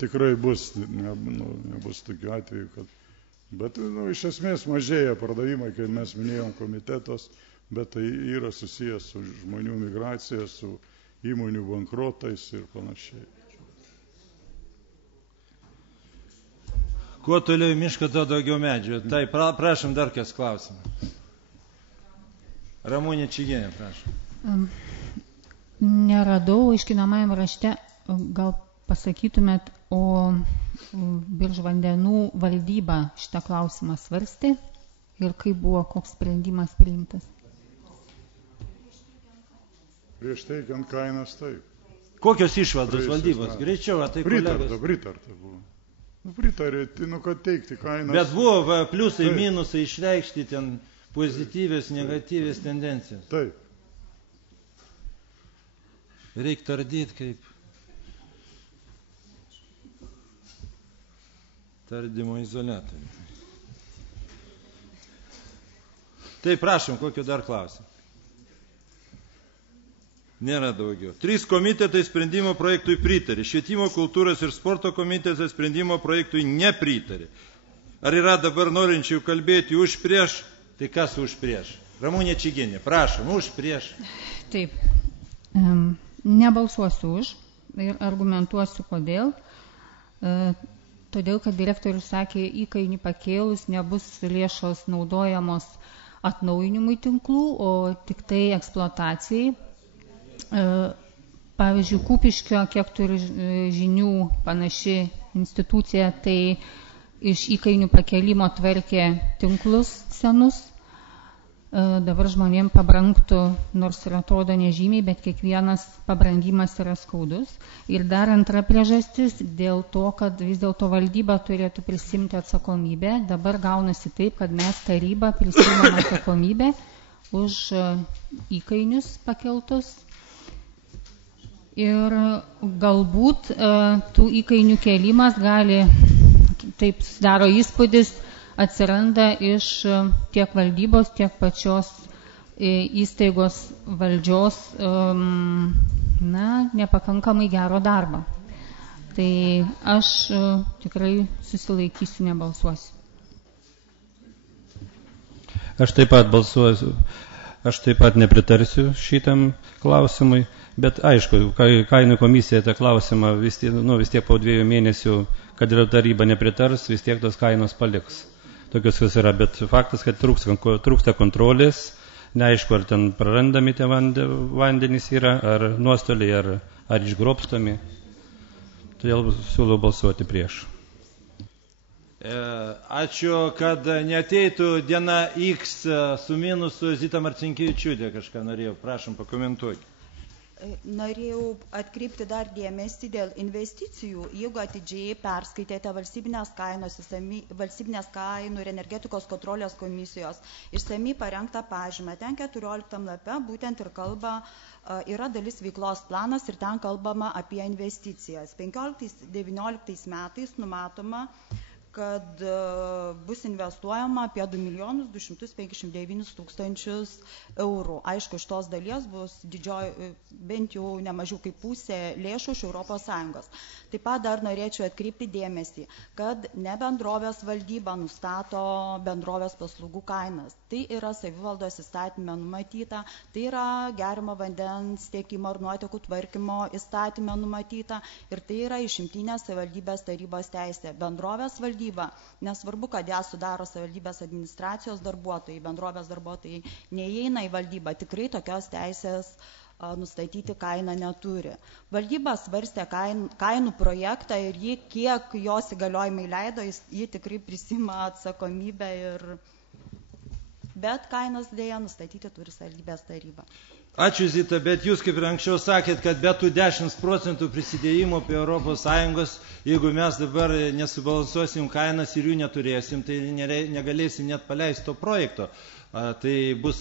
tikrai bus, nebus tokių atvejų, kad... Bet iš esmės mažėja pardavimai, kai mes minėjom komitetos, bet tai yra susijęs su žmonių migracija, su įmonių bankrotais ir panašiai. Kuo toliau į mišką, to daugiau medžių. Tai prašom dar kas klausimą. Ramunė Čigienė, prašom. Neradau aiškinamajam rašte, gal pasakytumėt, o Biržų vandenų valdyba šitą klausimą svarstė ir kaip buvo, koks sprendimas priimtas? Prieš teikiant kainas taip. Kokios išvados valdybos? Greičiau, tai kolegos. Pritarta buvo. Pritarė, kad teikti kainas. Bet buvo pliusai, minusai išreikšti ten pozityvės, negatyvės tendencijos. Taip. Reikia tardyti kaip tardymo izoliatorių. Tai prašom, kokiu dar klausimą. Nėra daugiau. 3 komitetai sprendimo projektui pritarė. Švietimo, kultūros ir sporto komitetas sprendimo projektui nepritarė. Ar yra dabar norinčių kalbėti už prieš? Tai kas už prieš? Ramunė Čigienė, prašom, už prieš. Taip. Nebalsuosiu už ir argumentuosiu kodėl. Todėl, kad direktorius sakė, įkainį pakėlus nebus lėšos naudojamos atnaujinimui tinklų, o tik tai eksploatacijai. Pavyzdžiui, Kupiškio, kiek turi žinių panaši institucija, tai iš įkainių pakėlimo tvarkė tinklus senus. Dabar žmonėm pabrangtų, nors ir atrodo nežymiai, bet kiekvienas pabrangimas yra skaudus. Ir dar antra priežastis, dėl to, kad vis dėlto valdyba turėtų prisimti atsakomybę. Dabar gaunasi taip, kad mes taryba prisimam atsakomybę už įkainius pakeltus. Ir galbūt tų įkainių kėlimas gali, taip daro įspūdis, atsiranda iš tiek valdybos, tiek pačios įstaigos valdžios nepakankamai gero darbo. Tai aš tikrai susilaikysiu, nebalsuosiu. Aš taip pat balsuosiu. Aš taip pat nepritarsiu šitam klausimui, bet aišku, kainų komisija tą klausimą vis tiek po 2 mėnesių, kad ir taryba nepritars, vis tiek tos kainos paliks. Tokios kas yra, bet faktas, kad trūksta kontrolės, neaišku, ar ten prarandami tie vandenys yra, ar nuostoliai, ar išgrobstami. Todėl siūlau balsuoti prieš. Ačiū, kad neateitų diena X su minusu. Zita Marcinkevičiūtė kažką norėjau, prašom pakomentuoti. Norėjau atkreipti dar dėmesį dėl investicijų. Jeigu atidžiai perskaitėte valstybinės kainų ir energetikos kontrolės komisijos išsamiai parengtą pažymą, ten 14 lape būtent ir kalba, yra dalis veiklos planas ir ten kalbama apie investicijas. 15-19 metais numatoma, kad bus investuojama apie 2 259 000 eurų. Aišku, iš tos dalies bus bent jau nemažiau kaip pusė lėšų iš ES. Taip pat dar norėčiau atkreipti dėmesį, kad ne bendrovės valdyba nustato bendrovės paslaugų kainas. Tai yra savivaldos įstatyme numatyta, tai yra geriamo vandens tiekimo ir nuotekų tvarkymo įstatyme numatyta ir tai yra išimtinė savivaldybės tarybos teisė. Bendrovės valdyba, nesvarbu, kad ją sudaro savivaldybės administracijos darbuotojai, bendrovės darbuotojai neįeina į valdybą, tikrai tokios teisės nustatyti kainą neturi. Valdyba svarstė kainų projektą ir kiek jos įgaliojimai leido, ji tikrai prisima atsakomybę, bet kainas dėja nustatyti turi savivaldybės taryba. Ačiū, Zita, bet jūs kaip ir anksčiau sakėt, kad be tų 10% prisidėjimo prie ES, jeigu mes dabar nesubalansuosim kainas ir jų neturėsim, tai negalėsim net paleisti to projekto. Tai bus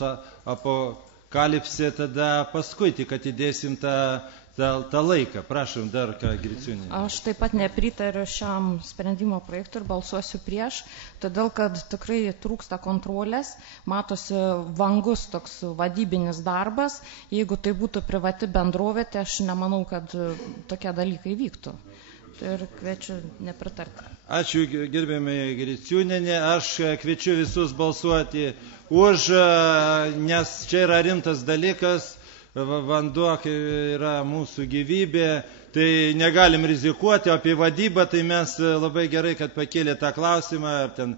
apokalipsė tada paskui, tik atidėsim tą laiką. Prašom, dar ką Griciūnė. Aš taip pat nepritariu šiam sprendimo projektui ir balsuosiu prieš, todėl kad tikrai trūksta kontrolės, matosi vangus toks vadybinis darbas. Jeigu tai būtų privati bendrovė, tai aš nemanau, kad tokie dalykai vyktų. Ir kviečiu nepritarti. Ačiū, gerbėmai Griciūnienė. Aš kviečiu visus balsuoti už, nes čia yra rimtas dalykas. Vanduo yra mūsų gyvybė, tai negalim rizikuoti, apie vadybą tai mes labai gerai, kad pakėlė tą klausimą, ar ten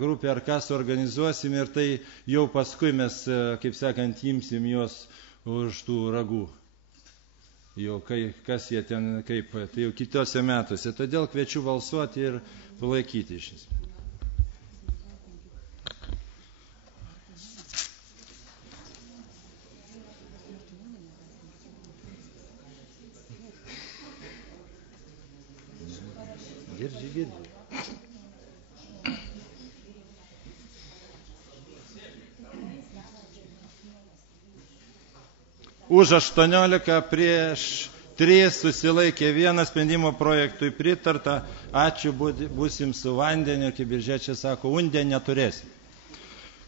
grupė ar kas organizuosim ir tai jau paskui mes, kaip sakant, imsim juos už tų ragų. Jau kas jie ten kaip, tai jau kitose metuose. Todėl kviečiu balsuoti ir palaikyti šis. Girdi. Už 18, prieš 3, susilaikė 1, sprendimo projektui pritarta. Ačiū, būsim su vandeniu, kaip Biržiečiai sako, undė neturėsim.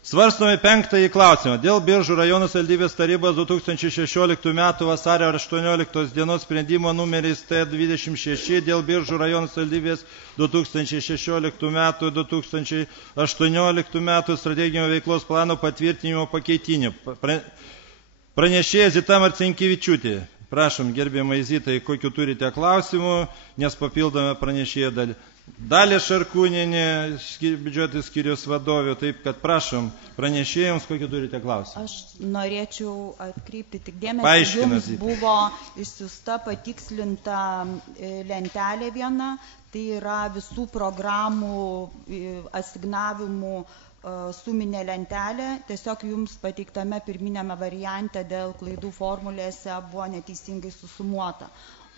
Svarstome 5 klausimą. Dėl Biržų rajono savivaldybės tarybos 2016 m. vasario 18 dienos sprendimo numeris T26 dėl Biržų rajono savivaldybės 2016 m. 2018 m. strateginio veiklos plano patvirtinimo pakeitinio. Pranešėja Zita Marcinkevičiūtė. Prašom, gerbiamai Zitai, kokiu turite klausimų, nes papildome pranešėją dalį. Dalė Šarkūnienė, biudžeto skyriaus vadovė, taip kad prašom pranešėjams, kokiu turite klausimą. Aš norėčiau atkreipti tik dėmesį, jums buvo išsiųsta patikslinta lentelė viena, tai yra visų programų asignavimų suminė lentelė, tiesiog jums pateiktame pirminėme variante dėl klaidų formulėse buvo neteisingai susumuota.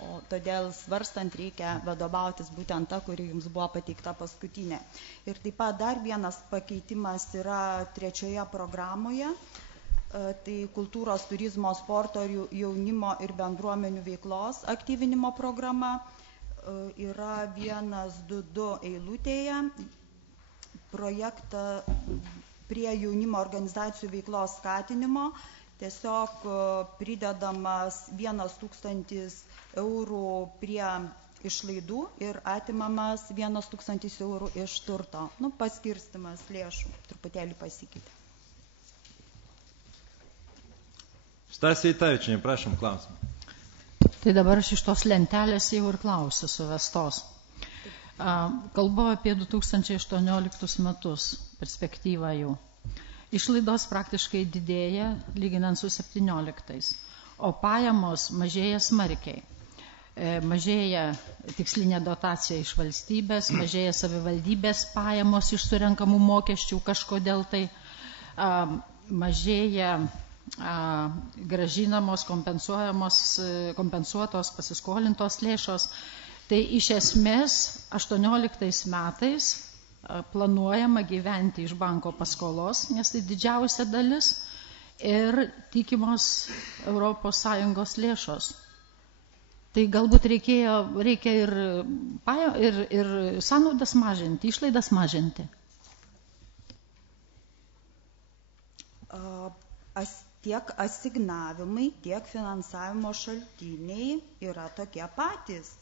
O todėl svarstant reikia vadovautis būtent ta, kuri jums buvo pateikta paskutinė. Ir taip pat dar vienas pakeitimas yra 3 programoje, tai kultūros, turizmo, sporto, jaunimo ir bendruomenių veiklos aktyvinimo programa. Yra 122 eilutėje projektą prie jaunimo organizacijų veiklos skatinimo. Tiesiog pridedamas 1 000 eurų prie išlaidų ir atimamas 1 000 eurų iš turto. Paskirstimas lėšų truputėlį pasikeitė. Stasė Itavičienė, prašom klausimą. Tai dabar aš iš tos lentelės jau ir klausiu suvestos. Kalbu apie 2018 metus, perspektyvą jų. išlaidos praktiškai didėja lyginant su 17, o pajamos mažėja smarkiai. Mažėja tikslinė dotacija iš valstybės, mažėja savivaldybės pajamos iš surenkamų mokesčių kažkodėl tai, mažėja gražinamos, kompensuotos, pasiskolintos lėšos. Tai iš esmės 18 metais planuojama gyventi iš banko paskolos, nes tai didžiausia dalis, ir tikimos ES lėšos. Tai galbūt reikia ir sąnaudas mažinti, išlaidas mažinti. Tiek asignavimai, tiek finansavimo šaltiniai yra tokie patys.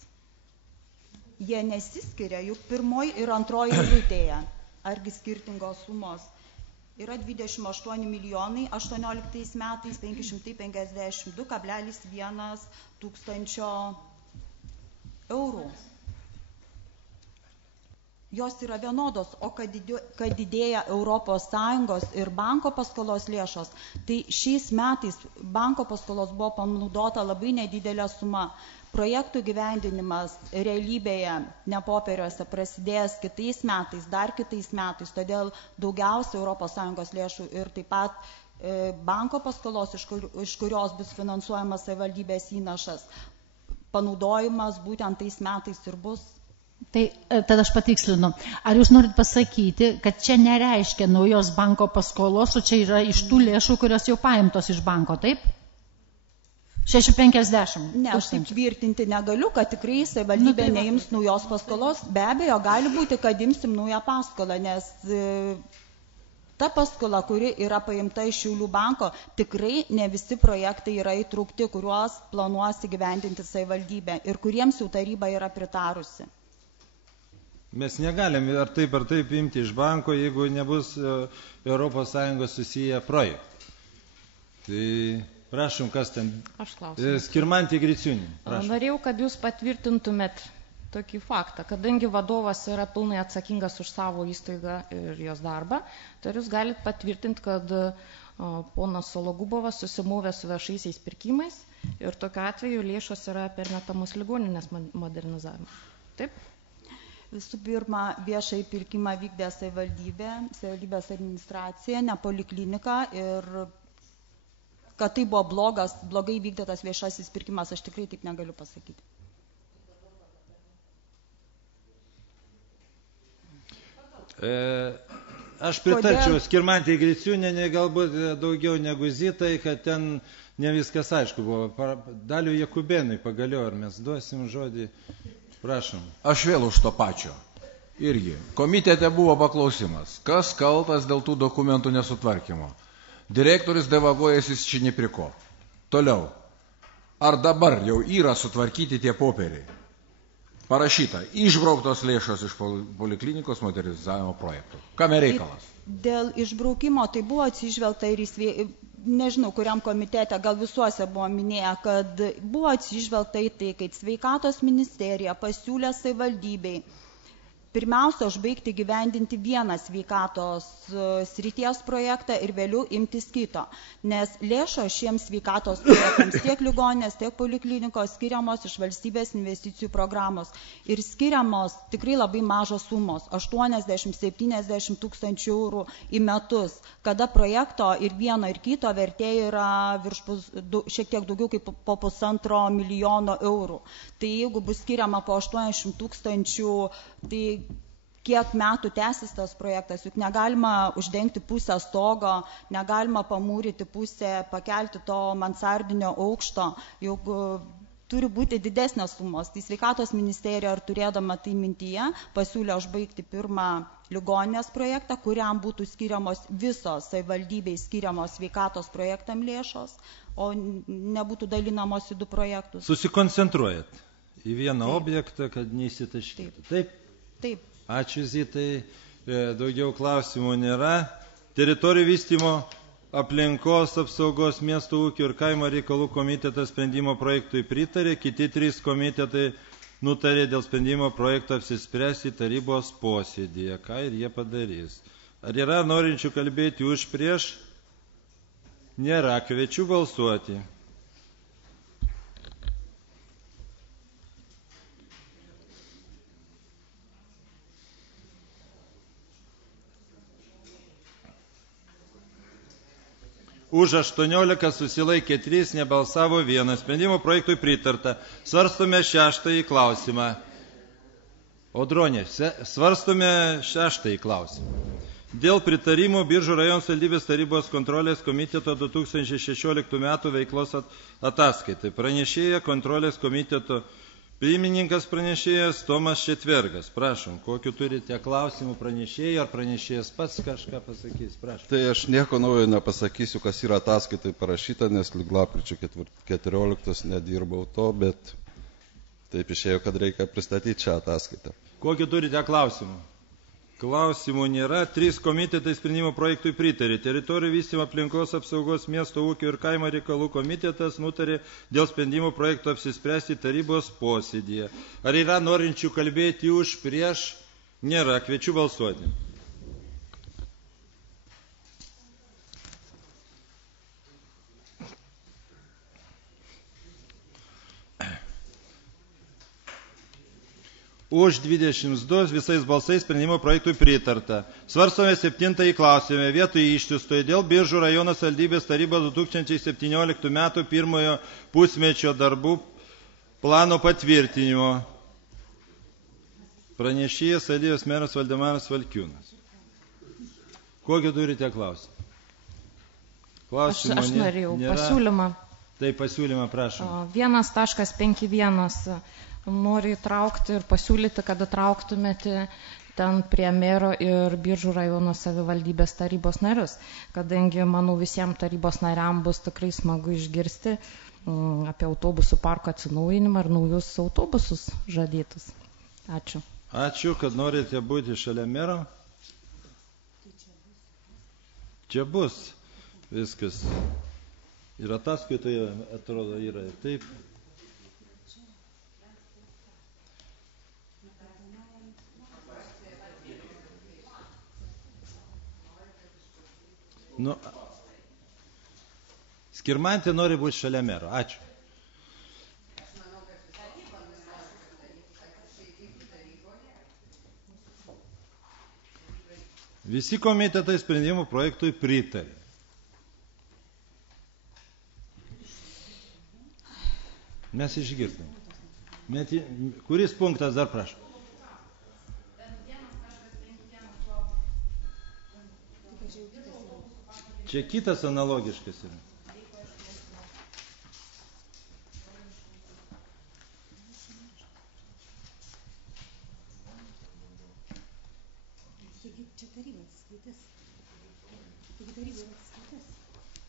Jie nesiskiria, juk pirmoji ir antroji eilutėje, argi skirtingos sumos. Yra 28 milijonai 18 metais 552,1 tūkstančio eurų. Jos yra vienodos, o kad didėja ES ir banko paskolos lėšos, tai šiais metais banko paskolos buvo panaudota labai nedidelė suma. Projektų gyvendinimas realybėje, ne popieriuose, prasidės kitais metais, dar kitais metais, todėl daugiausia ES lėšų ir taip pat banko paskolos, iš kurios bus finansuojamas savivaldybės įnašas, panaudojimas būtent tais metais ir bus. Tai tada aš patikslinu. Ar jūs norit pasakyti, kad čia nereiškia naujos banko paskolos, o čia yra iš tų lėšų, kurios jau paimtos iš banko, taip? 650. Ne, aš taip tvirtinti negaliu, kad tikrai savivaldybė neims naujos paskolos. Be abejo, gali būti, kad imsim naują paskolą, nes ta paskola, kuri yra paimta iš Šiaulių banko, tikrai ne visi projektai yra įtraukti, kuriuos planuosi gyvendinti savivaldybė ir kuriems jau taryba yra pritarusi. Mes negalim ar taip imti iš banko, jeigu nebus ES susiję projektai. Tai prašom, kas ten? Aš klausiu. Skirmantė Griciūnė. Norėjau, kad jūs patvirtintumėt tokį faktą, kadangi vadovas yra pilnai atsakingas už savo įstaigą ir jos darbą, tai jūs galite patvirtinti, kad ponas Sologubovas susimovė su viešaisiais pirkimais ir tokiu atveju lėšos yra permetamos ligoninės modernizavimui. Taip? Visų pirma, viešai pirkimą vykdė savivaldybės administracija, ne poliklinika, ir kad tai buvo blogai vykdytas viešasis pirkimas, aš tikrai taip negaliu pasakyti. Aš pritarčiau Skirmantei Griciūnienei galbūt daugiau negu Zitai, kad ten ne viskas aišku buvo. Daliui Jakubėnui pagaliau, ar mes duosim žodį? Prašom. Aš vėl už to pačio. Irgi. Komitete buvo paklausimas. Kas kaltas dėl tų dokumentų nesutvarkymo? Direktorius devaguojasi čia ne prie ko. Toliau. Ar dabar jau yra sutvarkyti tie popieriai? Parašyta, išbrauktos lėšos iš poliklinikos modernizavimo projektų. Kame reikalas? Dėl išbraukimo tai buvo atsižvelgta ir nežinau, kuriam komitete, gal visuose buvo minėję, kad buvo atsižvelgta į tai, kad sveikatos ministerija pasiūlė savivaldybei pirmiausia užbaigti gyvendinti vieną sveikatos srities projektą ir vėliau imtis kito. Nes lėšos šiems sveikatos projektams tiek ligoninės, tiek poliklinikos skiriamos iš valstybės investicijų programos. Ir skiriamos tikrai labai mažos sumos, 80-70 tūkstančių eurų į metus, kada projekto ir vieno ir kito vertė yra šiek tiek daugiau kaip po 1,5 milijono eurų. Tai jeigu bus skiriama po 80 tūkstančių, tai kiek metų tęsis tas projektas, juk negalima uždengti pusę stogo, negalima pamūryti pusę, pakelti to mansardinio aukšto, juk turi būti didesnės sumos. Tai sveikatos ministerija, ar turėdama tai mintyje, pasiūlė užbaigti pirmą ligoninės projektą, kuriam būtų skiriamos visos savivaldybei skiriamos sveikatos projektam lėšos, o nebūtų dalinamos į 2 projektus. Susikoncentruojat į vieną objektą, kad neįsitaškytų. Taip? Taip. Ačiū Zitai, daugiau klausimų nėra. Teritorijų vystymo, aplinkos apsaugos, miesto ūkio ir kaimo reikalų komitetas sprendimo projektui pritarė, kiti 3 komitetai nutarė dėl sprendimo projekto apsispręsti tarybos posėdėje, ką ir jie padarys. Ar yra norinčių kalbėti už prieš? Nėra, kviečiu balsuoti. Už 18 susilaikė 3, nebalsavo 1. Sprendimo projektui pritarta. Svarstome 6 klausimą. Audronė, svarstome 6 klausimą. Dėl pritarimo Biržų rajono savivaldybės tarybos kontrolės komiteto 2016 metų veiklos ataskaitai. Pranešėja kontrolės komiteto pirmininkas pranešėjas Tomas Šetvergas. Prašom, kokiu turite klausimų pranešėjai, ar pranešėjas pats kažką pasakys? Prašom. Tai aš nieko naujo nepasakysiu, kas yra ataskaitai parašyta, nes lapkričio 14 nedirbau to, bet taip išėjo, kad reikia pristatyti šią ataskaitą. Kokiu turite klausimų? Klausimų nėra. 3 komitetai sprendimo projektui pritarė. Teritorijų vystymo, aplinkos apsaugos, miesto ūkio ir kaimo reikalų komitetas nutarė dėl sprendimo projekto apsispręsti tarybos posėdyje. Ar yra norinčių kalbėti už prieš? Nėra. Kviečiu balsuoti. Už 22 visais balsais sprendimo projektui pritarta. Svarstome 7 klausimą vietoj ištistoje dėl Biržų rajono savivaldybės tarybos 2017 metų pirmojo pusmečio darbų plano patvirtinimo. Pranešėjas savivaldybės meras Valdemaras Valkiūnas. Kokį turite klausimą? Aš norėjau pasiūlymą. Tai pasiūlymą, prašom. 1.51. Noriu įtraukti ir pasiūlyti, kad įtrauktumėte ten prie mero ir Biržų rajono savivaldybės tarybos narius, kadangi, manau, visiems tarybos nariam bus tikrai smagu išgirsti apie autobusų parko atsinaujinimą ir naujus autobusus žadėtus. Ačiū. Ačiū, kad norite būti šalia mero. Čia bus viskas. Ir ataskaitoje, atrodo, yra taip. Nu, Skirmantė nori būti šalia mero. Ačiū. Visi komitetai sprendimų projektui pritarė. Mes išgirdom. Kuris punktas dar prašau? Čia kitas analogiškas yra.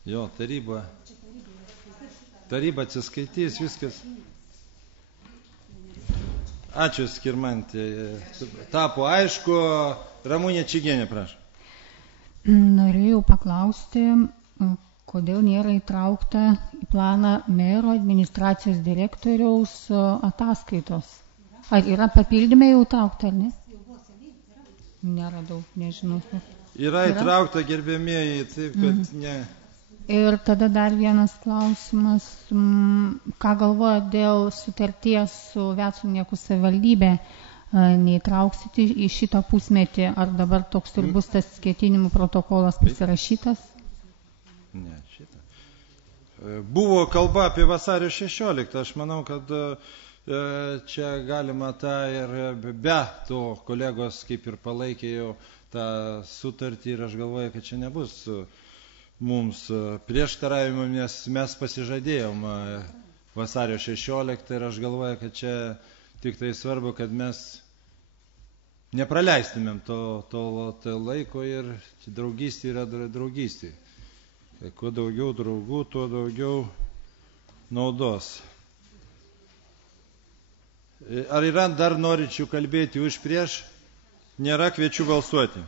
Jo, taryba atsiskaitys, viskas. Ačiū, Skirmantė. Tapo aišku. Ramūnė Čigienė, prašau. Norėjau paklausti, kodėl nėra įtraukta į planą mero administracijos direktoriaus ataskaitos. Ar yra papildymai jau įtraukta, ar ne? Neradau, nežinau. Yra įtraukta, gerbėmieji, taip, kad ne. Ir tada dar vienas klausimas, ką galvoja dėl sutarties su Vecūniekų savivaldybė, neįtrauksite į šitą pusmetį, ar dabar toks ir bus tas ketinimų protokolas pasirašytas? Ne, šitą. Buvo kalba apie vasario 16, aš manau, kad čia galima tą ir be to kolegos kaip ir palaikė jau tą sutartį ir aš galvoju, kad čia nebus mums prieštaravimų, nes mes pasižadėjom vasario 16 ir aš galvoju, kad čia tik tai svarbu, kad mes nepraleistumėm to laiko ir draugystė yra draugystė. Kuo daugiau draugų, tuo daugiau naudos. Ar yra dar norinčių kalbėti už prieš? Nėra, kviečiu balsuoti.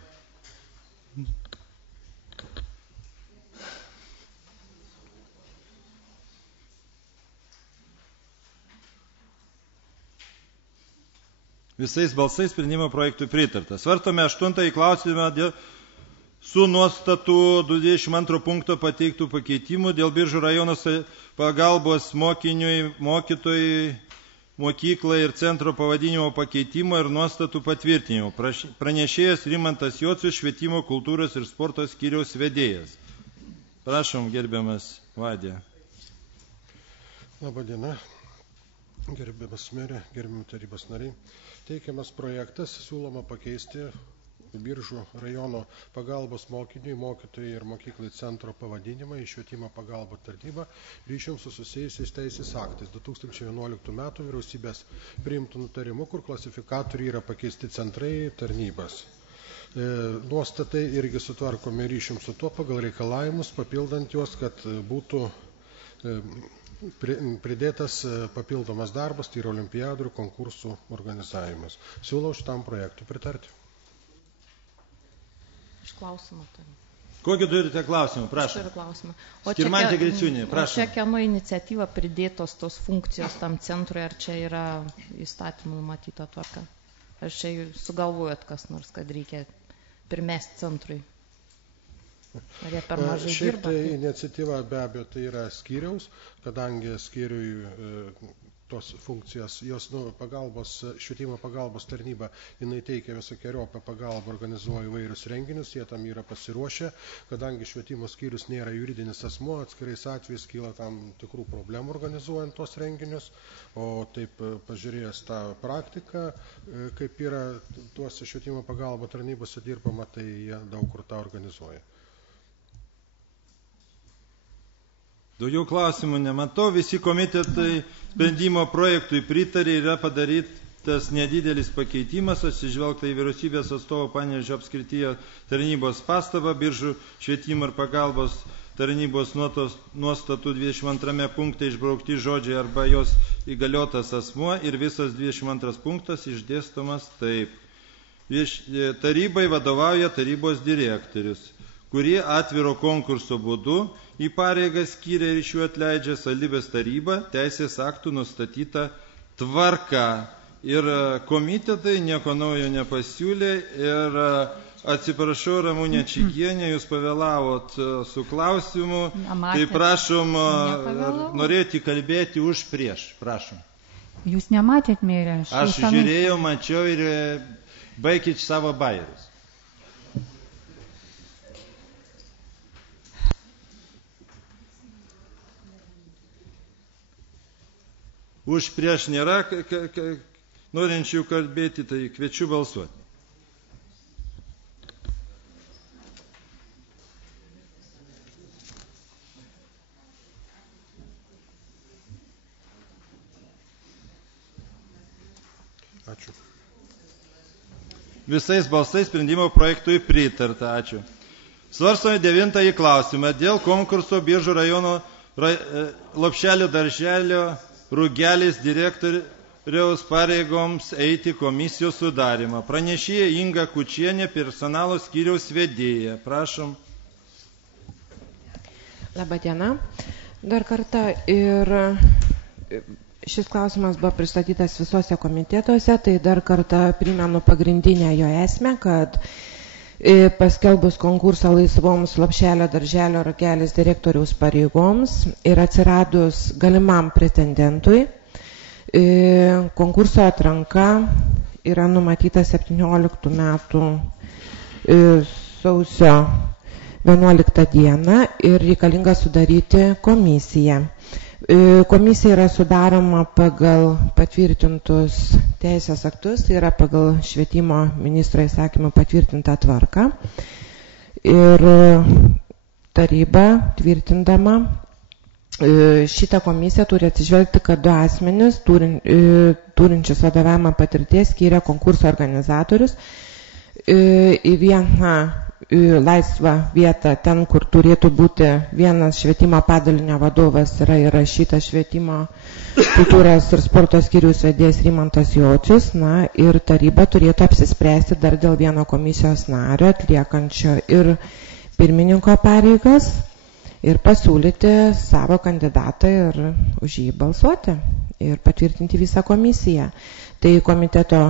Visais balsais sprendimo projektui pritarta. Svarstome 8 klausimą su nuostatų 22 punkto pateiktų pakeitimų dėl Biržų rajono pagalbos mokiniui, mokytojui, mokyklai ir centro pavadinimo pakeitimo ir nuostatų patvirtinimo. Pranešėjas Rimantas Jocius, švietimo, kultūros ir sporto skyriaus vedėjas. Prašom, gerbiamas Vadė. Labadiena, gerbiamas merė, gerbiami tarybos nariai. Teikiamas projektas siūloma pakeisti Biržų rajono pagalbos mokiniui, mokytojai ir mokyklai centro pavadinimą į švietimo pagalbos tarnybą ryšium su susijusiais teisės aktais 2011 metų vyriausybės priimtų nutarimu, kur klasifikatoriai yra pakeisti centrai tarnybas. Nuostatai irgi sutvarkomi ryšium su tuo pagal reikalavimus, papildant juos, kad būtų pridėtas papildomas darbas, tai yra olimpiadų ir konkursų organizavimas. Siūlau šitam projektui pritarti. Klausimą turiu. Kokį turite klausimą? Prašau. Turiu klausimą. Skirmantė Griciūnė, prašau. O čia kieno iniciatyva pridėtos tos funkcijos tam centrui, ar čia yra įstatymų matyta tvarka? Ar čia sugalvojat kas nors, kad reikia primesti centrui? Ar jie per mažai dirba? Šiaip tai iniciatyva be abejo tai yra skyriaus, kadangi skyriui tos funkcijas, jos švietimo pagalbos tarnyba, jinai teikia visokiojopą pagalbą, organizuoja įvairius renginius, jie tam yra pasiruošę, kadangi švietimo skyrius nėra juridinis asmuo, atskirais atvejais kyla tam tikrų problemų organizuojant tos renginius, o taip pažiūrėjęs tą praktiką, kaip yra tuose švietimo pagalbos tarnybose dirbama, tai jie daug kur tą organizuoja. Daugiau klausimų nematau, visi komitetai sprendimo projektui pritarė, yra padarytas nedidelis pakeitimas, atsižvelgta į vyriausybės atstovo Panevėžio apskrityje tarnybos pastabą, Biržų švietimo ir pagalbos tarnybos nuostatų 22 punkte išbraukti žodžiai arba jos įgaliotas asmuo ir visas 22 punktas išdėstomas taip. Tarybai vadovauja tarybos direktorius, kurie atviro konkurso būdu į pareigas skyrė ir iš jų atleidžia savivaldybės taryba teisės aktų nustatyta tvarka. Ir komitetai nieko naujo nepasiūlė ir atsiprašau, Ramunė Čigienė, jūs pavėlavot su klausimu, tai prašom norėti kalbėti už prieš, prašom. Jūs nematėt, merė? Aš žiūrėjau, mačiau ir baikit savo bairius. Už prieš nėra norinčių kalbėti, tai kviečiu balsuoti. Ačiū. Visais balsais sprendimo projektui pritarta. Ačiū. Svarstome 9 klausimą dėl konkurso Biržų rajono Lopšelio darželio Rūgelis direktoriaus pareigoms eiti komisijos sudarimą. Pranešėja Inga Kučienė, personalo skyriaus vedėja. Prašom. Labadiena. Dar kartą ir šis klausimas buvo pristatytas visuose komitetuose, tai dar kartą primenu pagrindinę jo esmę, kad paskelbus konkursą laisvoms Lopšelio darželio Rūgelis direktoriaus pareigoms ir atsiradus galimam pretendentui, konkurso atranka yra numatyta 17 metų sausio 11 dieną ir reikalinga sudaryti komisiją. Komisija yra sudaroma pagal patvirtintus teisės aktus, tai yra pagal švietimo ministro įsakymą patvirtintą tvarką. Ir taryba tvirtindama šitą komisiją turi atsižvelgti, kad du asmenis turinčius vadovavimo patirties skyrė konkurso organizatorius į vieną laisvą vietą, ten, kur turėtų būti vienas švietimo padalinio vadovas, yra įrašytas švietimo kultūros ir sporto skyriaus vedėjas Rimantas Jocius, ir taryba turėtų apsispręsti dar dėl vieno komisijos nario atliekančio ir pirmininko pareigas ir pasiūlyti savo kandidatą ir už jį balsuoti. ir patvirtinti visą komisiją. Tai komitetų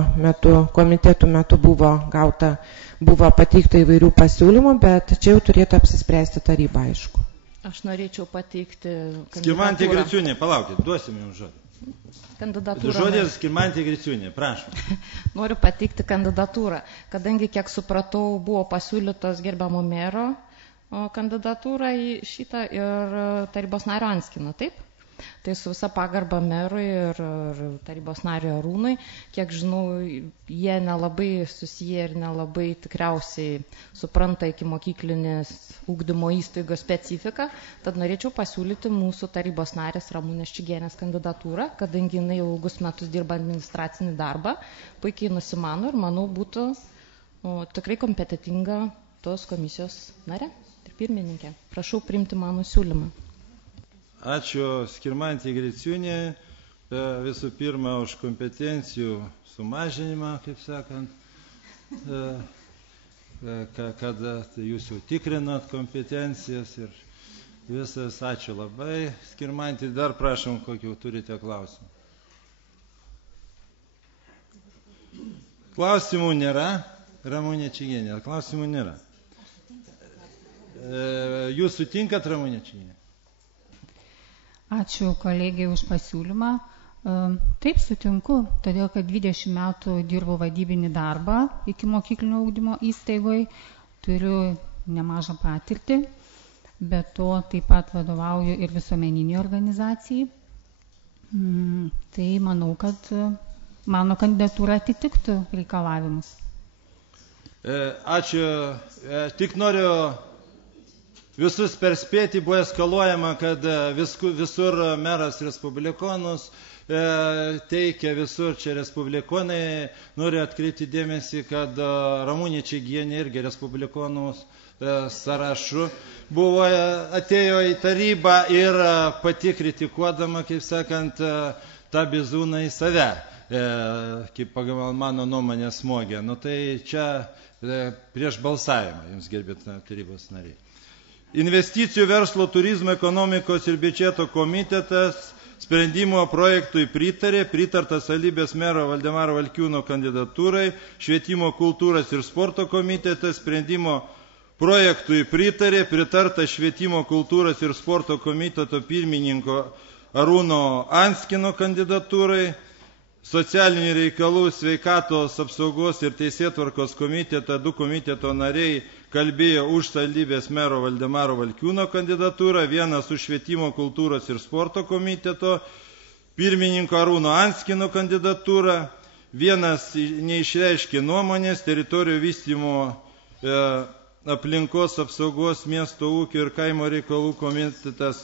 metu buvo pateikta įvairių pasiūlymų, bet čia jau turėtų apsispręsti taryba, aišku. Aš norėčiau pateikti kandidatūrą. Skirmantė Griciūnė, palaukit, duosim jums žodį. Kandidatūrą. Žodis Skirmantė Griciūnė, prašom. Noriu pateikti kandidatūrą, kadangi, kiek supratau, buvo pasiūlytos gerbiamo mero kandidatūra į šitą ir tarybos nario Anskino, taip? Tai su visa pagarba merui ir tarybos nario Arūnui, kiek žinau, jie nelabai susiję ir nelabai tikriausiai supranta iki mokyklinės ugdymo įstaigos specifiką, tad norėčiau pasiūlyti mūsų tarybos narės Ramunės Čigienės kandidatūrą, kadangi jinai ilgus metus dirba administracinį darbą, puikiai nusimano ir manau būtų tikrai kompetitinga tos komisijos narė ir pirmininkė. Prašau priimti mano siūlymą. Ačiū Skirmantė Griciūnė visų pirma už kompetencijų sumažinimą, kaip sakant, kad jūs jau tikrinat kompetencijas ir visas. Ačiū labai. Skirmantė, dar prašom, kokių turite klausimų. Klausimų nėra. Ramunė Čigienė, klausimų nėra. Jūs sutinkat, Ramunė Čigienė? Ačiū kolegijai už pasiūlymą. Taip, sutinku, todėl kad 20 metų dirbu vadybinį darbą iki mokyklinio ugdymo įstaigoje, turiu nemažą patirtį, bet to taip pat vadovauju ir visuomeniniai organizacijai. Tai manau, kad mano kandidatūra atitiktų reikalavimus. Ačiū. Tik noriu visus perspėti, buvo eskaluojama, kad visur meras respublikonus teikia, visur čia respublikonai. Noriu atkreipti dėmesį, kad Ramunė Čigienė irgi respublikonus sąrašu buvo, atėjo į tarybą ir pati kritikuodama, kaip sakant, tą bizūną į save, kaip pagal mano nuomonę smogė. Nu tai čia prieš balsavimą, jums gerbėt tarybos nariai. Investicijų, verslo, turizmo, ekonomikos ir biudžeto komitetas sprendimo projektui pritarta savivaldybės mero Valdemaro Valkiūno kandidatūrai, švietimo, kultūros ir sporto komitetas sprendimo projektui pritarta švietimo, kultūros ir sporto komiteto pirmininko Arūno Anskino kandidatūrai, socialinių reikalų, sveikatos apsaugos ir teisėtvarkos komiteto 2 komiteto nariai kalbėjo už savivaldybės mero Valdemaro Valkiūno kandidatūrą, 1 už švietimo, kultūros ir sporto komiteto pirmininko Arūno Anskino kandidatūrą, 1 neišreiškė nuomonės, teritorijų vystymo, aplinkos apsaugos, miesto ūkio ir kaimo reikalų komitetas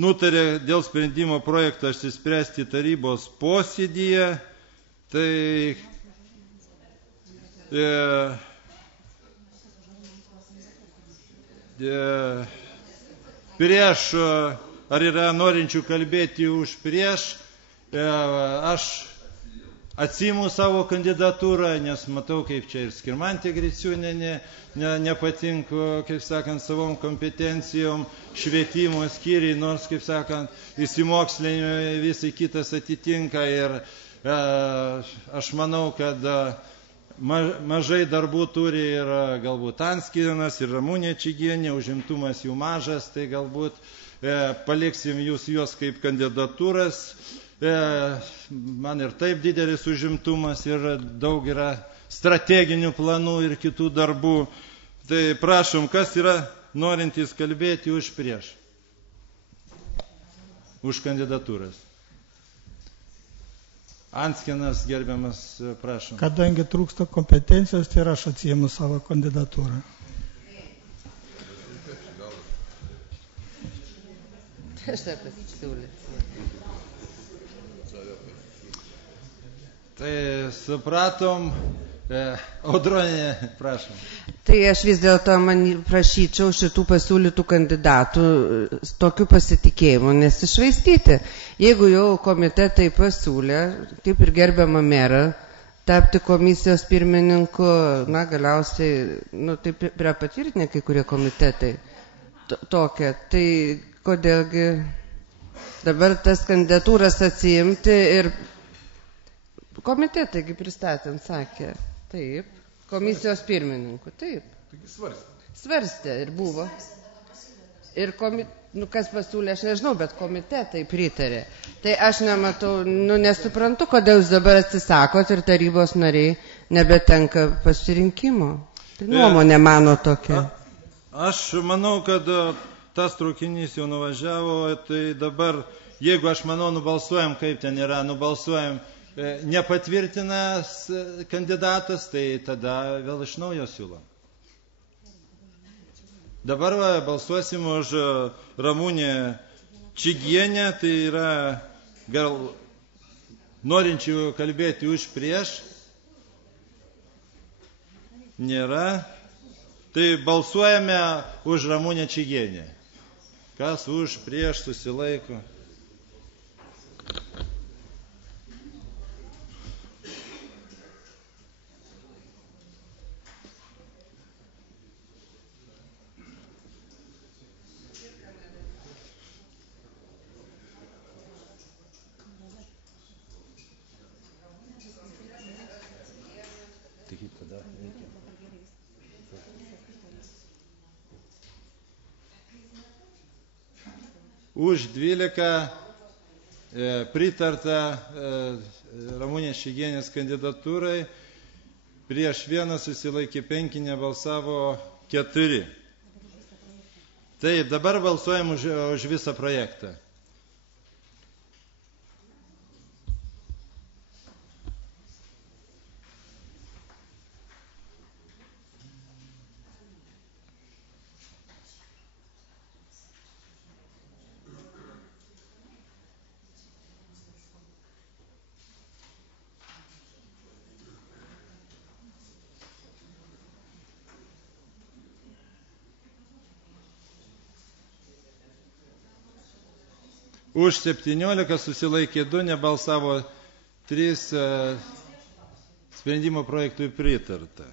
nutarė dėl sprendimo projektą išsispręsti tarybos posėdyje. Tai prieš, ar yra norinčių kalbėti už prieš, aš atsiimu savo kandidatūrą, nes matau, kaip čia ir Skirmantė Griciūnė nepatinka, kaip sakant, savom kompetencijom, švietimo skyriai, nors, kaip sakant, įsimokslinimai visai kitas atitinka ir aš manau, kad mažai darbų turi ir galbūt Anskinas ir Ramunė Čigienė, užimtumas jų mažas, tai galbūt paliksim juos kaip kandidatūras. Man ir taip didelis užimtumas ir daug yra strateginių planų ir kitų darbų. Tai prašom, kas yra norintys kalbėti už prieš? Už kandidatūras. Anskinas, gerbiamas, prašom. Kadangi trūksta kompetencijos, tai aš atsiimu savo kandidatūrą. Tai supratom, Audronė, prašom. Tai aš vis dėlto prašyčiau šitų pasiūlytų kandidatų tokių pasitikėjimų nesišvaistyti. Jeigu jau komitetai pasiūlė, kaip ir gerbiamą merą, tapti komisijos pirmininku, na galiausiai, taip yra patvirtinę kai kurie komitetai tokia, tai kodėlgi dabar tas kandidatūras atsiimti ir komitetai, kaip pristatant, sakė, taip, komisijos pirmininkų, taip. Svarstė ir buvo. Ir kas pasiūlė, aš nežinau, bet komitetai pritarė. Tai aš nematau, nesuprantu, kodėl jūs dabar atsisakot ir tarybos nariai nebetenka pasirinkimo. Tai nuomonė mano tokia. Aš manau, kad tas traukinys jau nuvažiavo, tai dabar, jeigu aš manau, nubalsuojam, kaip ten yra, nubalsuojam nepatvirtinas kandidatas, tai tada vėl iš naujo siūlom. Dabar balsuosim už Ramunę Čigienę, tai yra gal norinčių kalbėti už prieš. Nėra. Tai balsuojame už Ramunę Čigienę. Kas už prieš susilaiko? Už 12 pritarta Ramunės Čigienės kandidatūrai, prieš 1 susilaikė 5, nebalsavo 4. Taip, dabar balsuojam už visą projektą. Už 17 susilaikė 2, nebalsavo 3, sprendimo projektui pritarta.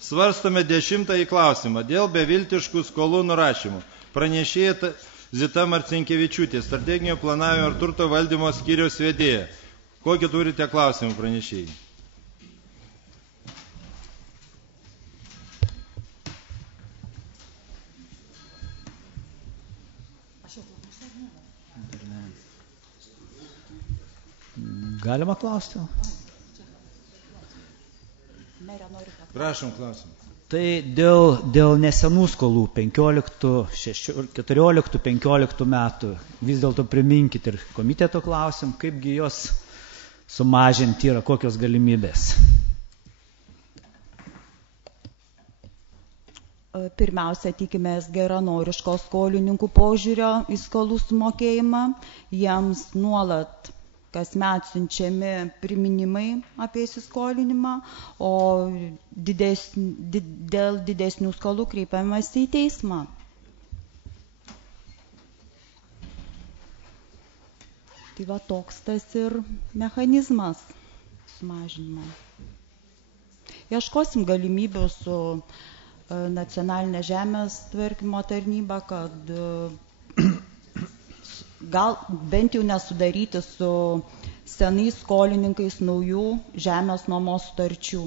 Svarstome 10 klausimą dėl beviltiškų skolų nurašymų. Pranešėja Zita Marcinkevičiūtė, strateginio planavimo ir turto valdymo skyriaus vedėja. Kokį turite klausimų pranešėjai? Galima klausti? Prašom klausimą. Tai dėl nesenų skolų 14-15 metų vis dėlto priminkit ir komiteto klausim, kaipgi jos sumažinti yra, kokios galimybės. Pirmiausia, tikimės geranoriško skolininkų požiūrio į skolų sumokėjimą. Jiems nuolat kasmet siunčiami priminimai apie įsiskolinimą, o dėl didesnių skolų kreipiamas į teismą. Tai va toks tas ir mechanizmas sumažinimo. Ieškosim galimybių su nacionalinė žemės tvarkymo tarnyba, kad gal bent jau nesudaryti su senais skolininkais naujų žemės nuomos sutarčių.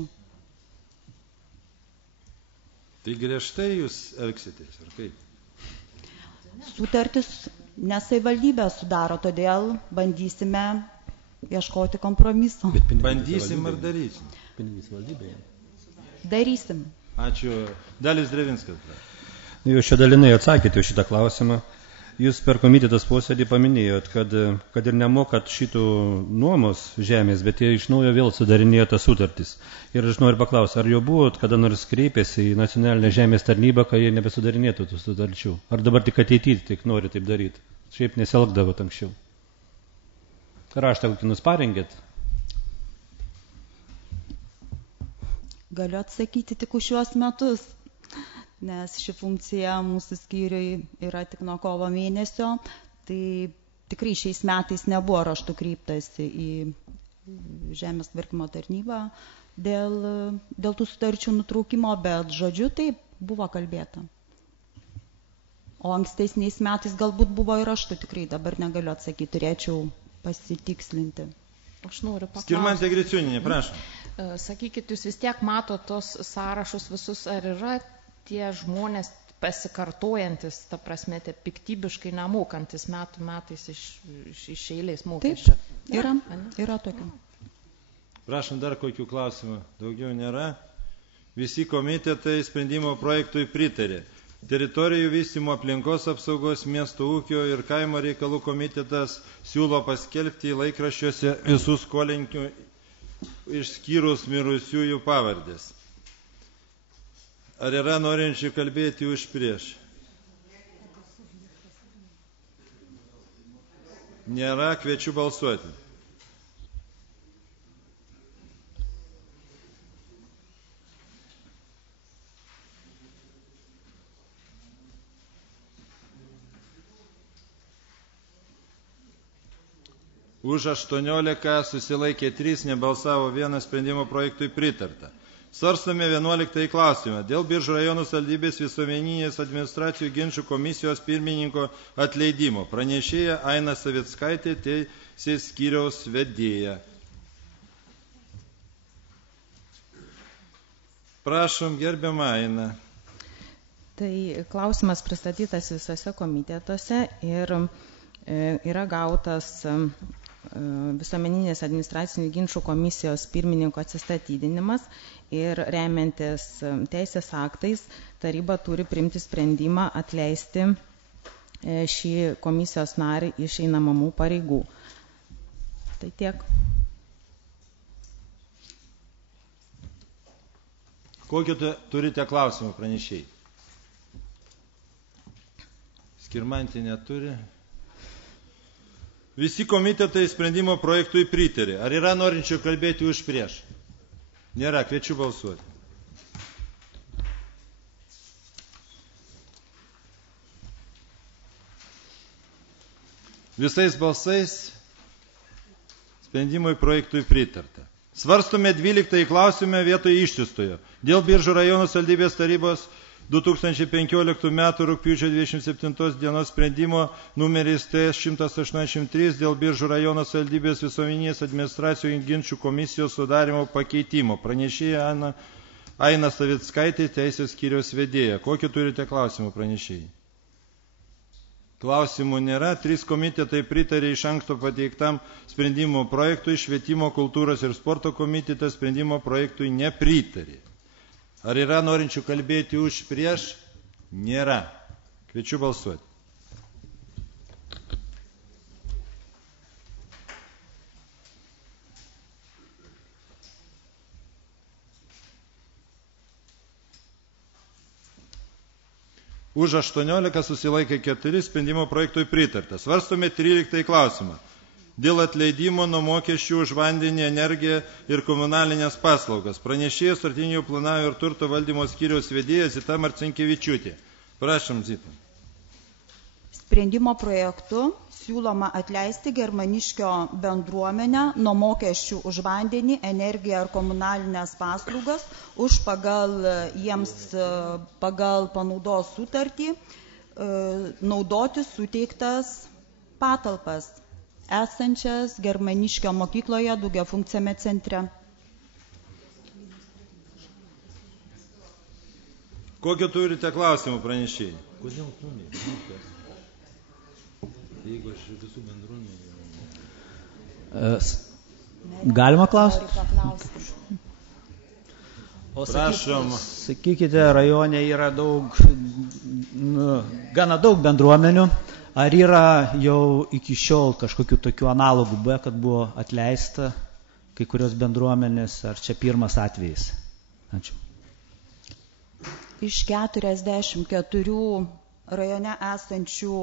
Tai griežtai jūs elgsitės, ar kaip? Sutartis ne savivaldybė sudaro, todėl bandysime ieškoti kompromiso. Bandysim ar darysim? Pinigai savivaldybėje. Darysim. Ačiū. Dalis Drevinskas. Jūs čia dalinai atsakėte už šitą klausimą. Jūs per komitetos posėdį paminėjot, kad ir nemokat šitų nuomos žemės, bet jie iš naujo vėl sudarinėjo tas sutartis. Ir aš noriu paklausti, ar jau buvot kada nors kreipėsi į nacionalinę žemės tarnybą, kad jie nebesudarinėtų tų sutarčių? Ar dabar tik ateityje tik nori taip daryti? Šiaip nesielgdavot anksčiau. Raštą kokį nors parengėt? Galiu atsakyti tik už šiuos metus, nes ši funkcija mūsų skyriui yra tik nuo kovo mėnesio, tai tikrai šiais metais nebuvo raštų kreiptasi į žemės tvarkymo tarnybą dėl tų sutarčių nutraukimo, bet žodžiu taip buvo kalbėta. O ankstesniais metais galbūt buvo ir raštu, tikrai dabar negaliu atsakyti, turėčiau pasitikslinti. Aš noriu paklausti. Skirmantė Griciūnienė, prašom. Sakykit, jūs vis tiek mato tos sąrašus visus, ar yra tie žmonės pasikartojantis, ta prasme, tie piktybiškai nemokantis metais iš eilės mokesčio? Taip, yra tokių. Prašom, dar kokių klausimų? Daugiau nėra. Visi komitetai sprendimo projektui pritarė. Teritorijų vystymo aplinkos apsaugos, miesto ūkio ir kaimo reikalų komitetas siūlo paskelbti į laikraščiuose visus skolininkų išskyrus mirusiųjų pavardės. Ar yra norinčių kalbėti už prieš? Nėra, kviečiu balsuoti. Už 18, susilaikė 3, nebalsavo 1, sprendimo projektui pritarta. Svarstome 11 klausimą. Dėl Biržų rajono savivaldybės visuomeninės administracijų ginčų komisijos pirmininko atleidimo. Pranešėja Aina Savickaitė, teisės skyriaus vedėja. Prašom, gerbiama Aina. Tai klausimas pristatytas visose komitetuose ir yra gautas visuomeninės administracinių ginčų komisijos pirmininko atsistatydinimas ir remiantis teisės aktais taryba turi priimti sprendimą atleisti šį komisijos narį iš einamamų pareigų. Tai tiek. Kokiu turite klausimų pranešėjai? Skirmantė neturi. Visi komitetai sprendimo projektui pritarė. Ar yra norinčių kalbėti už prieš? Nėra, kviečiu balsuoti. Visais balsais sprendimui projektui pritarta. Svarstome 12 klausimą vietoj išsiustojo. Dėl Biržų rajono savivaldybės tarybos 2015 m. rugpjūčio 27 dienos sprendimo numeris T183 dėl Biržų rajono savivaldybės visuomeninės administracijų ginčų komisijos sudarimo pakeitimo. Pranešėja Aina Savickaitė, teisės skyriaus vedėja. Kokį turite klausimų pranešėjai? Klausimų nėra. 3 komitetai pritarė iš anksto pateiktam sprendimo projektui, švietimo, kultūros ir sporto komitetas sprendimo projektui nepritarė. Ar yra norinčių kalbėti už prieš? Nėra. Kviečiu balsuoti. Už 18 susilaikė 4, sprendimo projektui pritarta. Svarstome 13 klausimą. Dėl atleidimo nuo mokesčių už vandenį, energiją ir komunalinės paslaugas. Pranešėjas Startinio planavimo ir turto valdymo skyriaus vedėja Zita Marcinkevičiūtė. Prašom, Zita. Sprendimo projektu siūloma atleisti Germaniškio bendruomenę nuo mokesčių už vandenį, energiją ir komunalinės paslaugas už pagal panaudos sutartį naudoti suteiktas patalpas esančias Germaniškio mokykloje daugiafunkciame centre. Kokio turite klausimų pranešėjai? Kodėl tu ne? Jeigu aš visų bendruomenių. Galima klausti? O prašom. Sakykite, rajone yra gana daug bendruomenių. Ar yra jau iki šiol kažkokių tokių analogų B, kad buvo atleista kai kurios bendruomenės, ar čia pirmas atvejis? Ačiū. Iš 44 rajone esančių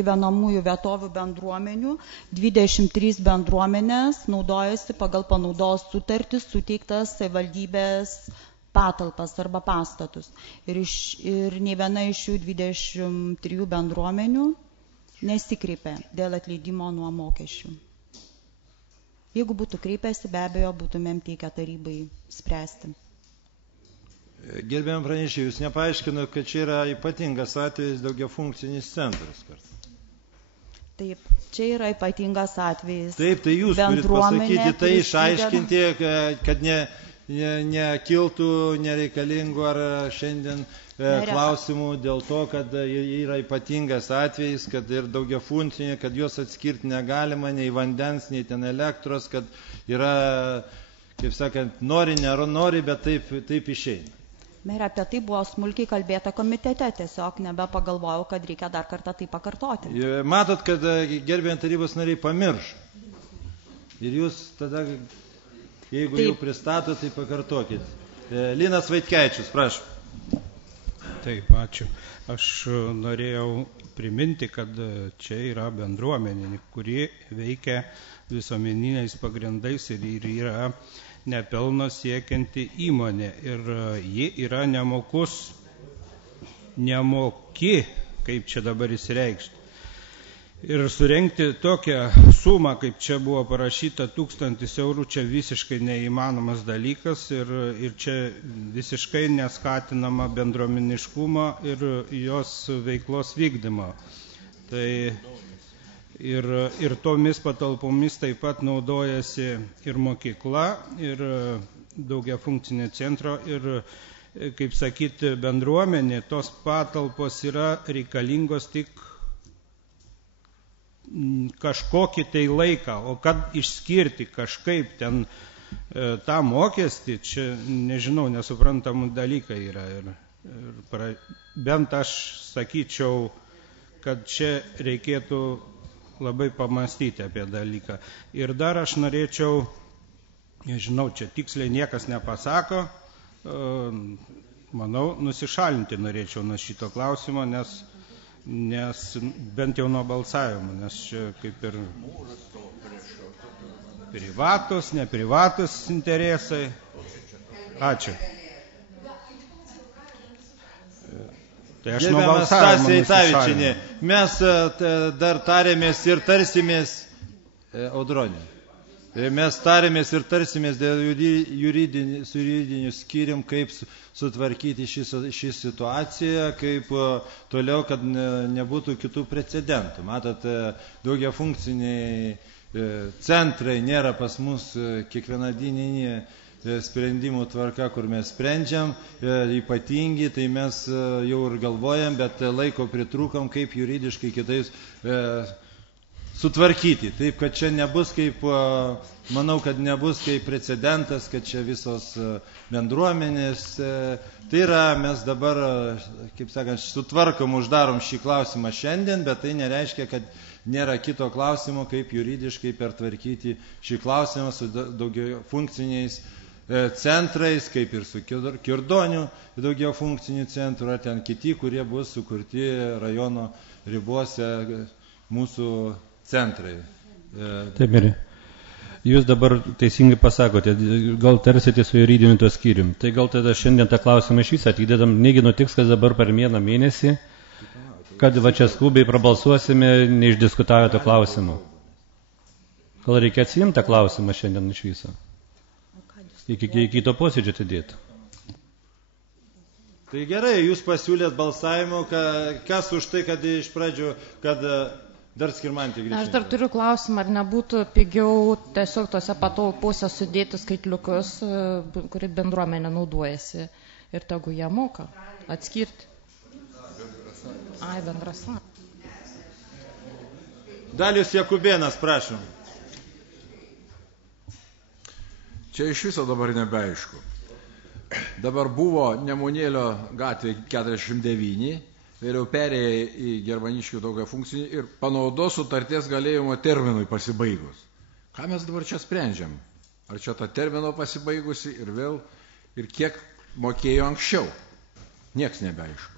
gyvenamųjų vietovių bendruomenių 23 bendruomenės naudojasi pagal panaudos sutartį suteiktas savivaldybės patalpas arba pastatus. Ir nei viena iš jų 23 bendruomenių nesikreipė dėl atleidimo nuo mokesčių. Jeigu būtų kreipęsi, be abejo, būtumėm teikę tarybai spręsti. Gerbiam pranešėjai, jūs nepaaiškinu, kad čia yra ypatingas atvejis daugiafunkcinis centras. Taip, čia yra ypatingas atvejis. Taip, tai jūs turite pasakyti, tai išaiškinti, kad nekiltų nereikalingų ar šiandien klausimų dėl to, kad yra ypatingas atvejis, kad ir daugiafunkcinė, kad juos atskirti negalima, nei vandens, nei ten elektros, kad yra, kaip sakant, nori, nori, bet taip išeina. Merė, apie tai buvo smulkiai kalbėta komitete, tiesiog nebepagalvojau, kad reikia dar kartą tai pakartoti. Matot, kad gerbėjant tarybos nariai pamirš. Ir jūs tada, jeigu jau pristatot, tai pakartokit. Linas Vaitkaičius, prašau. Taip, ačiū. Aš norėjau priminti, kad čia yra bendruomenė, kuri veikia visuomeniniais pagrindais ir yra nepelno siekianti įmonė. Ir ji yra nemoki, kaip čia dabar įsireikšti. Ir surengti tokią sumą, kaip čia buvo parašyta, 1000 eurų, čia visiškai neįmanomas dalykas ir čia visiškai neskatinama bendruomeniškumo ir jos veiklos vykdymo. Tai ir tomis patalpomis taip pat naudojasi ir mokykla, ir daugiafunkcinė centro, ir, kaip sakyti, bendruomenė. Tos patalpos yra reikalingos tik kažkokį tai laiką, o kad išskirti kažkaip ten tą mokestį, čia, nežinau, nesuprantamų dalykai yra. Ir bent aš sakyčiau, kad čia reikėtų labai pamastyti apie dalyką. Ir dar aš norėčiau, nežinau, čia tiksliai niekas nepasako, manau, nusišalinti norėčiau nuo šito klausimo, nes bent jau nuo balsavimo, nes čia kaip ir privatus, neprivatus interesai. Ačiū. Tai aš nuo balsavimo nusišalinu. Mes dar tarėmės ir tarsimės, Audronė, mes tarėmės ir tarsimės dėl juridinių skyrium, kaip sutvarkyti šį situaciją, kaip toliau, kad nebūtų kitų precedentų. Matot, daugiafunkciniai centrai nėra pas mus kiekvienadieninė sprendimų tvarka, kur mes sprendžiam, ypatingi, tai mes jau ir galvojam, bet laiko pritrūkom, kaip juridiškai kitais sutvarkyti. Taip, kad čia nebus kaip, manau, kad nebus kaip precedentas, kad čia visos bendruomenės. Tai yra, mes dabar, kaip sakant, sutvarkom, uždarom šį klausimą šiandien, bet tai nereiškia, kad nėra kito klausimo, kaip juridiškai pertvarkyti šį klausimą su daugiafunkciniais centrais, kaip ir su Kirdoniu daugiafunkciniu centru, ar ten kiti, kurie bus sukurti rajono ribose mūsų centrai. Taip, Miri. Jūs dabar teisingai pasakote, gal tarsite su juridiniu to skyrium. Tai gal tada šiandien tą klausimą iš vis atidedam, negi nutiks, kad dabar per vieną mėnesį, kad va čia skubiai prabalsuosime, neišdiskutavę to klausimą. Gal reikia atsiimti tą klausimą šiandien iš viso? Iki kito posėdžio atidėti. Tai gerai, jūs pasiūlėt balsavimo, kas už tai, kad iš pradžių, kad dar Skirmantė grįžti. Aš dar turiu klausimą, ar nebūtų pigiau tiesiog tose patalpose sudėti skaitliukus, kuri bendruomenė naudojasi, ir tegu jie moka atskirti. Bendrasa. Dalius Jakubėnas, prašom. Čia iš viso dabar nebeaišku. Dabar buvo Nemunėlio gatvė 49, vėliau perėjo į Germaniškių daugiafunkcinį ir panaudos sutarties galėjimo terminui pasibaigus. Ką mes dabar čia sprendžiam? Ar čia ta termino pasibaigusi ir vėl, ir kiek mokėjo anksčiau? Nieks nebeaišku.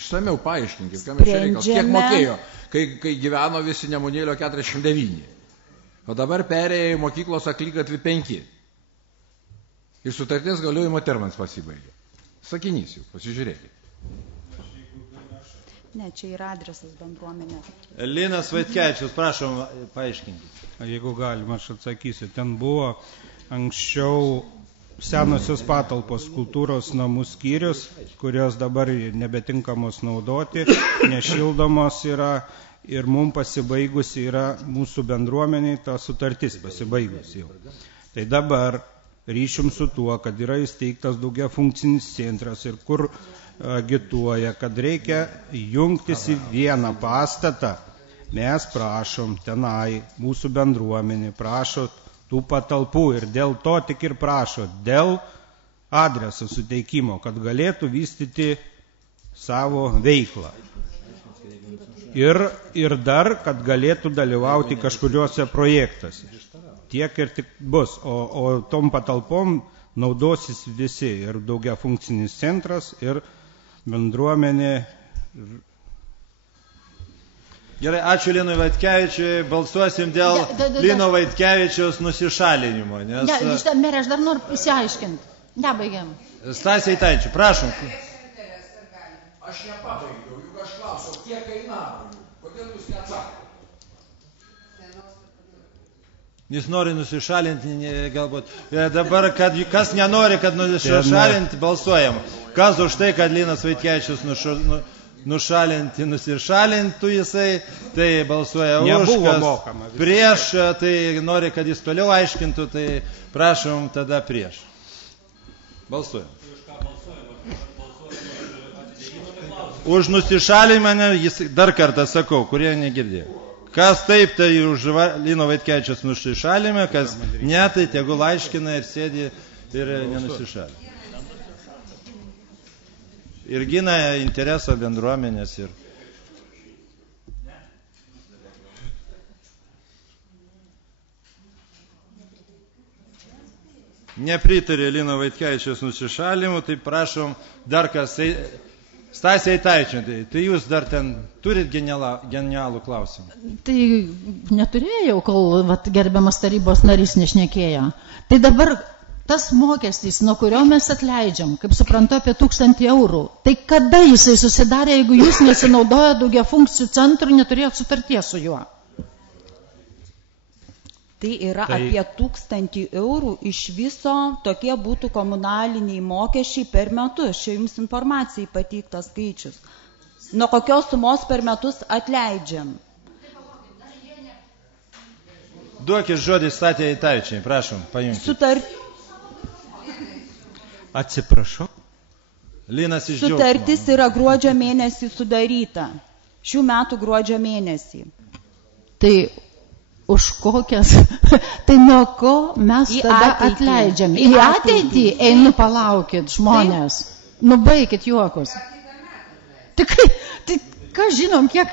Išsamiau paaiškinkit, ką mes čia reikalas. Kiek mokėjo, kai gyveno visi Nemunėlio 49. O dabar perėjo į mokyklos akligatvį 5. Ir sutarties galiojimo terminas pasibaigė. Sakinys jau, pasižiūrėkit. Ne, čia yra adresas bendruomenė. Linas Vaitkaičius, prašom, paaiškinkit. Jeigu galima, aš atsakysiu. Ten buvo anksčiau senosios patalpos kultūros namų skyrius, kurios dabar nebetinkamos naudoti, nešildomos yra ir mums pasibaigusi yra mūsų bendruomeniai ta sutartis pasibaigusi jau. Tai dabar ryšium su tuo, kad yra įsteigtas daugiafunkcinis centras ir kur agituoja, kad reikia jungtis į vieną pastatą, mes prašom tenai, mūsų bendruomenė prašo tų patalpų ir dėl to tik ir prašo, dėl adreso suteikimo, kad galėtų vystyti savo veiklą. Ir dar, kad galėtų dalyvauti kažkuriuose projektuose. Tiek ir tik bus, o tom patalpom naudosis visi, ir daugiafunkcinis centras, ir bendruomenė. Gerai, ačiū Linui Vaitkevičiui, balsuosim dėl Lino Vaitkevičiaus nusišalinimo. Merė, aš dar noriu įsiaiškinti. Nebaigiam. Stasė Eitaičių, prašom. Aš nepabaigiau, juk aš klausiau, kiek kainavo, kodėl jūs neatsakote? Jis nori nusišalinti, galbūt. Dabar, kas nenori, kad nusišalinti, balsuojam. Kas už tai, kad Linas Vaitkevičius nusišalintų jisai, tai balsuoja už. Kas prieš, tai nori, kad jis toliau aiškintų, tai prašom tada prieš. Balsuojam. Už nusišalinimą, dar kartą sakau, kurie negirdėjo. Kas taip, tai už Lino Vaitkevičiaus nusišalimą, kas ne, tai tegul aiškina ir sėdi ir nenusišalina. Ir gina interesą bendruomenės ir. Nepritarė Lino Vaitkevičiaus nusišalimų, tai prašom dar kas. Stasė Eitaičiui, tai jūs dar ten turit genialų klausimą? Tai neturėjau, kol gerbiamas tarybos narys nešnekėjo. Tai dabar tas mokestis, nuo kurio mes atleidžiam, kaip suprantu, apie 1000 eurų, tai kada jisai susidarė, jeigu jūs nesinaudojo daugiafunkcijų centrų, neturėjot sutarties su juo? Tai yra apie 1000 eurų iš viso, tokie būtų komunaliniai mokesčiai per metus. Čia jums informacijai pateiktas skaičius. Nuo kokios sumos per metus atleidžiam? Duokit žodį Stasei Eitaičiui, prašom, paimkite. Atsiprašau. Linas iš Džiaugsmo. Sutartis yra gruodžio mėnesį sudaryta. Šių metų gruodžio mėnesį. Tai už kokias, tai nuo ko mes tada atleidžiam? Į ateitį, einu palaukit, žmonės. Nubaikit juokus. Tikrai, tai ką žinom, kiek...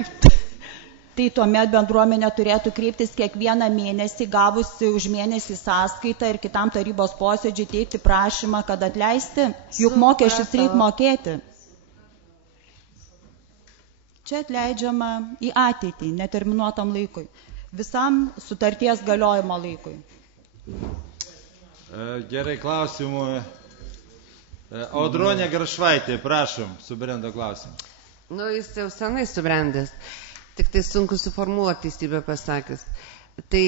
Tai tuomet bendruomenė turėtų kreiptis kiekvieną mėnesį, gavusi už mėnesį sąskaitą ir kitam tarybos posėdžiui teikti prašymą, kad atleisti, juk mokesčius reikia mokėti. Čia atleidžiama į ateitį, neterminuotam laikui. Visam sutarties galiojimo laikui. Gerai, klausimų. Audronė Garšvaitė, prašom, subrendo klausimą. Jis jau senai subrendęs, tik tai sunku suformuoti, teisybę pasakęs. Tai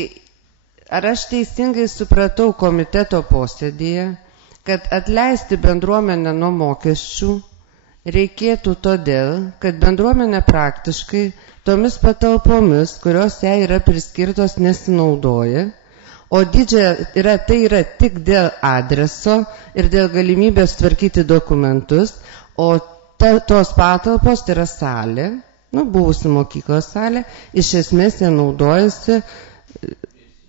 ar aš teisingai supratau komiteto posėdėje, kad atleisti bendruomenę nuo mokesčių reikėtų todėl, kad bendruomenė praktiškai tomis patalpomis, kurios jai yra priskirtos, nesinaudoja, o tai yra tik dėl adreso ir dėl galimybės tvarkyti dokumentus, o tos patalpos, tai yra salė, buvusi mokyklos salė, iš esmės jie naudojasi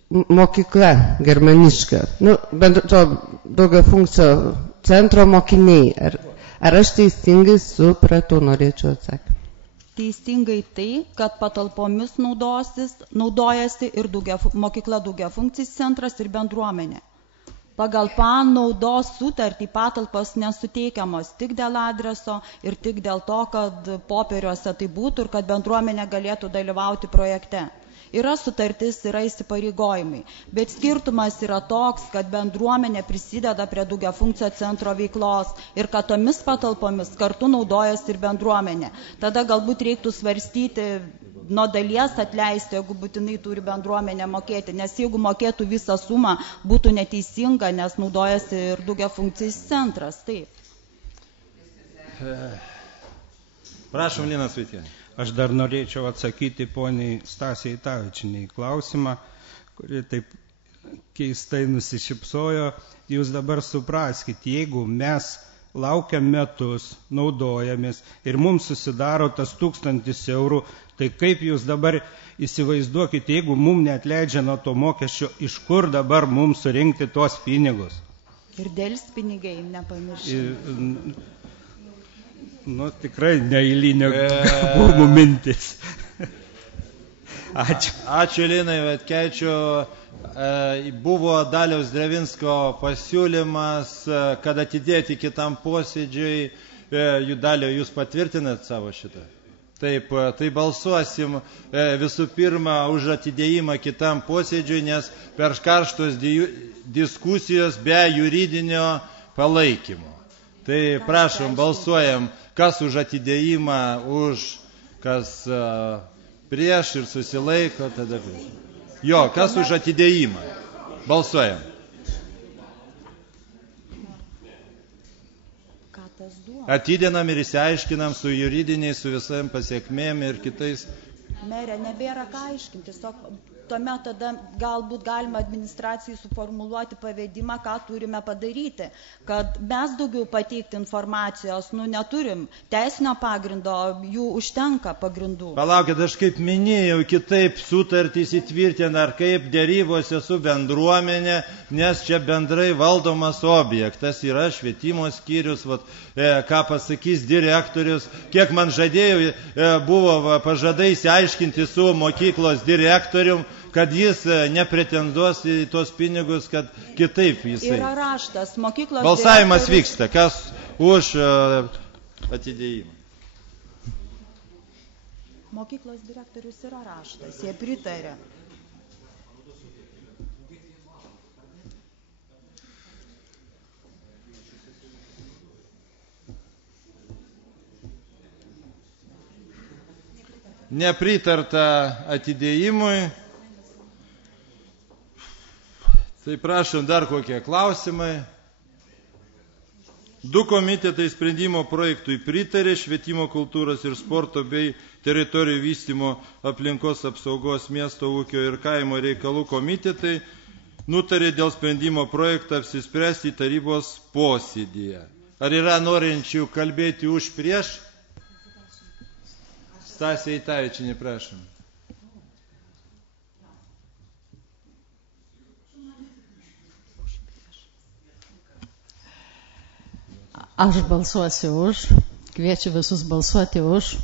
mokykla germaniška, to daugiafunkcio centro mokiniai. Ar aš teisingai supratau, norėčiau atsakyti? Teisingai tai, kad patalpomis naudojasi ir mokykla daugiafunkcis centras ir bendruomenė. Pagal panaudos sutartį patalpos nesuteikiamos tik dėl adreso ir tik dėl to, kad popieriuose tai būtų ir kad bendruomenė galėtų dalyvauti projekte. Yra sutartis, yra įsipareigojimai, bet skirtumas yra toks, kad bendruomenė prisideda prie daugiafunkcio centro veiklos ir kad tomis patalpomis kartu naudojasi ir bendruomenė. Tada galbūt reiktų svarstyti nuo dalies atleisti, jeigu būtinai turi bendruomenė mokėti, nes jeigu mokėtų visą sumą, būtų neteisinga, nes naudojasi ir daugiafunkcis centras. Taip. Prašom, Linas Vaitienis. Aš dar norėčiau atsakyti poniai Stasiai Tavičiniai klausimą, kuri taip keistai nusišypsojo. Jūs dabar supraskite, jeigu mes laukiam metus, naudojamės ir mums susidaro tas 1000 eurų, tai kaip jūs dabar įsivaizduokite, jeigu mums neatleidžia nuo to mokesčio, iš kur dabar mums surinkti tuos pinigus? Ir delspinigiai, nepamirškime. Nu, tikrai neįlinio būmų mintis. Ačiū. Ačiū, Linai Vaitkevičiu. Buvo Daliaus Drevinsko pasiūlymas, kad atidėti kitam posėdžiui. Dalio, jūs patvirtinat savo šitą? Taip, tai balsuosim visų pirma už atidėjimą kitam posėdžiui, nes per karštos diskusijos be juridinio palaikymo. Tai prašom, balsuojam, kas už atidėjimą, kas prieš ir susilaiko, tada prieš. Jo, kas už atidėjimą? Balsuojam. Atidinam ir įsiaiškinam su juridiniais, su visam pasiekmėm ir kitais. Merė, nebėra ką aiškinti, tiesiog tuomet tada galbūt galima administracijai suformuluoti pavedimą, ką turime padaryti, kad mes daugiau pateikti informacijos, neturim teisinio pagrindo, jų užtenka pagrindų. Palaukit, aš kaip minėjau, kitaip sutartys įtvirtina, ar kaip dėrybose su bendruomenė, nes čia bendrai valdomas objektas yra švietimo skyrius, ką pasakys direktorius, kiek man žadėjau, buvo pažadai įsiaiškinti su mokyklos direktorium, kad jis nepretenduos į tos pinigus, kad kitaip jisai. Yra raštas, mokyklos balsavimas vyksta, kas už atidėjimą. Mokyklos direktorius yra raštas, jie pritarė. Nepritarta atidėjimui. Tai prašom, dar kokie klausimai. 2 komitetai sprendimo projektui pritarė, švietimo, kultūros ir sporto bei teritorijų vystymo, aplinkos apsaugos, miesto ūkio ir kaimo reikalų komitetai nutarė dėl sprendimo projektą apsispręsti tarybos posėdyje. Ar yra norinčių kalbėti už prieš? Stasė Tavičinė, prašom. Aš balsuosiu už, kviečiu visus balsuoti už.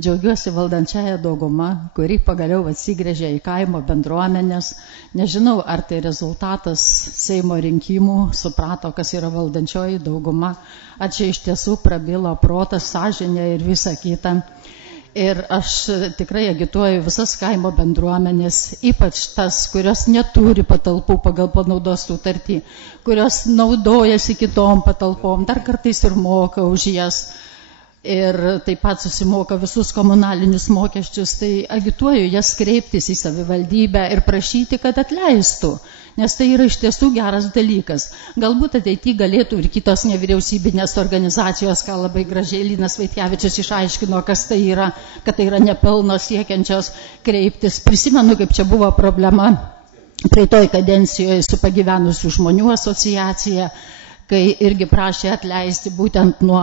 Džiaugiuosi valdančiąją daugumą, kuri pagaliau atsigręžė į kaimo bendruomenės. Nežinau, ar tai rezultatas Seimo rinkimų, suprato, kas yra valdančioji dauguma, ar čia iš tiesų prabilo protas, sąžinė ir visa kita. Ir aš tikrai agituoju visas kaimo bendruomenės, ypač tas, kurios neturi patalpų pagal panaudos sutartį, kurios naudojasi kitom patalpom, dar kartais ir moka už jas ir taip pat susimoka visus komunalinius mokesčius, tai agituoju jas kreiptis į savivaldybę ir prašyti, kad atleistų, nes tai yra iš tiesų geras dalykas. Galbūt ateityje galėtų ir kitos nevyriausybinės organizacijos, ką labai gražiai Linas Vaitkevičius išaiškino, kas tai yra, kad tai yra nepelno siekiančios kreiptis. Prisimenu, kaip čia buvo problema praeitoj kadencijoje su pagyvenusių žmonių asociacija, kai irgi prašė atleisti būtent nuo